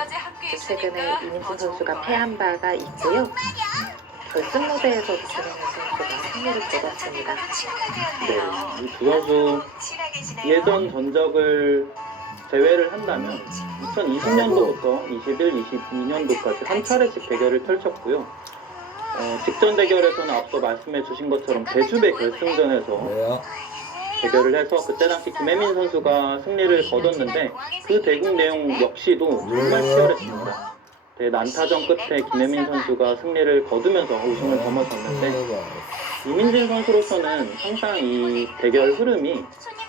최근에 이민진 선수가 패한 바가 있고요. 결승 무대에서도 준영현 선수가 승리를 거뒀습니다. 네, 이 두 선수 예전 전적을 제외를 한다면 2020년도부터 21, 22년도까지 한 차례씩 대결을 펼쳤고요. 직전 대결에서는 앞서 말씀해 주신 것처럼 대주배 결승전에서 왜요? 대결을 해서 그때 당시 김혜민 선수가 승리를 거뒀는데 그 대국 내용 역시도 정말 치열했습니다. 난타전 끝에 김혜민 선수가 승리를 거두면서 우승을 거머쥐었는데 이민진 선수로서는 항상 이 대결 흐름이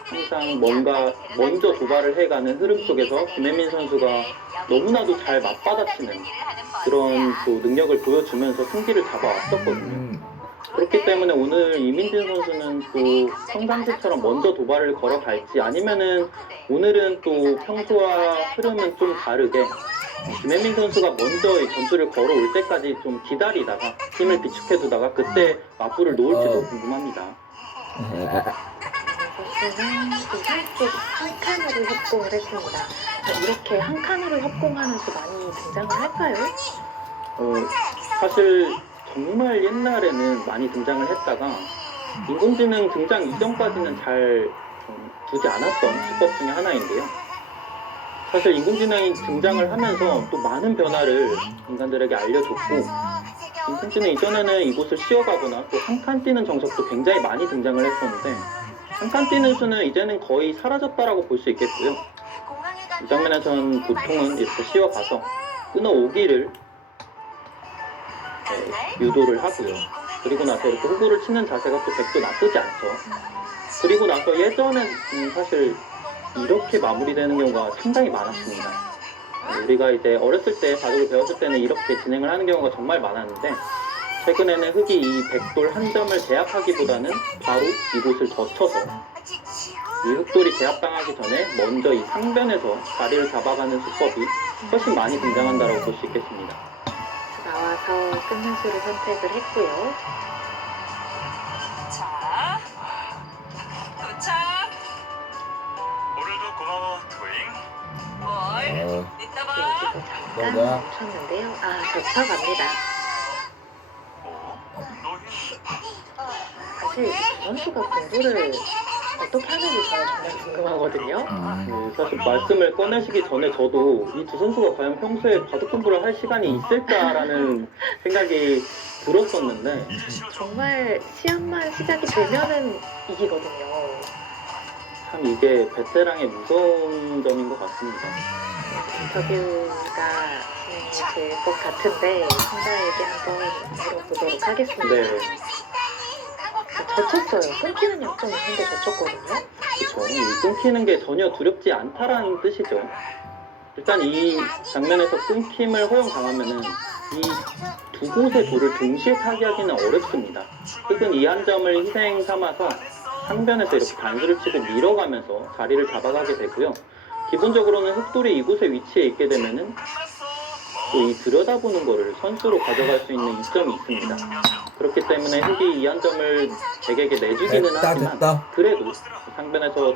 항상 뭔가 먼저 도발을 해가는 흐름 속에서 김혜민 선수가 너무나도 잘 맞받아치는 그런 또 능력을 보여주면서 승기를 잡아왔었거든요. 그렇기 때문에 오늘 이민진 선수는 또 평상시처럼 먼저 도발을 걸어갈지 아니면은 오늘은 또 평소와 흐름은 좀 다르게 김혜민 선수가 먼저 이 전투를 걸어올 때까지 좀 기다리다가 힘을 비축해두다가 그때 맞불을 놓을지도 궁금합니다. 선수는 한쪽 한 칸으로 협공을 했습니다. 이렇게 한 칸으로 협공하는 수 많이 등장을 할까요? 사실 정말 옛날에는 많이 등장을 했다가 인공지능 등장 이전까지는 잘 두지 않았던 수법 중에 하나인데요. 사실 인공지능이 등장을 하면서 또 많은 변화를 인간들에게 알려줬고 인공지능 이전에는 이곳을 쉬어가거나 또 한 칸 뛰는 정석도 굉장히 많이 등장을 했었는데 한 칸 뛰는 수는 이제는 거의 사라졌다라고 볼 수 있겠고요. 이 장면에서는 보통은 이렇게 쉬어가서 끊어오기를 유도를 하고요. 그리고 나서 이렇게 호구를 치는 자세가 또 백도 나쁘지 않죠. 그리고 나서 예전엔 사실 이렇게 마무리되는 경우가 상당히 많았습니다. 우리가 이제 어렸을 때 바둑을 배웠을 때는 이렇게 진행을 하는 경우가 정말 많았는데 최근에는 흑이 이 백돌 한 점을 제압하기보다는 바로 이곳을 젖혀서 이 흑돌이 제압당하기 전에 먼저 이 상변에서 자리를 잡아가는 수법이 훨씬 많이 등장한다고 볼 수 있겠습니다. 나와서 끊는 수를 선택을 했고요. 자, 도착. 오늘도 고마워, 트윙. 뭘? 이따 봐. 여기서 잠깐 뭐야? 멈췄는데요. 젖혀갑니다. 사실 선수가 공부를 어떻게 하는지 저는 정말 궁금하거든요. 사실 말씀을 꺼내시기 전에 저도 이 두 선수가 과연 평소에 바둑 공부를 할 시간이 있을까라는 생각이 들었었는데 정말 시합만 시작이 되면은 이기거든요. 참 이게 베테랑의 무서운 점인 것 같습니다. 인터뷰가 진행이 될 것 같은데 신자에게 한번 물어보도록 하겠습니다. 네, 젖혔어요. 끊기는 약점이 있는데 젖혔거든요. 그렇죠. 이 끊기는 게 전혀 두렵지 않다라는 뜻이죠. 일단 이 장면에서 끊김을 허용당하면은 이 두 곳의 돌을 동시에 타기하기는 어렵습니다. 흑은 이 한 점을 희생 삼아서 상변에서 이렇게 단수를 치고 밀어가면서 자리를 잡아가게 되고요. 기본적으로는 흑돌이 이곳에 위치해 있게 되면은 또 이 들여다보는 거를 선수로 가져갈 수 있는 이점이 있습니다. 그렇기 때문에 흑이 이 한 점을 덱에게 내주기는 됐다 하지만 됐다. 그래도 상변에서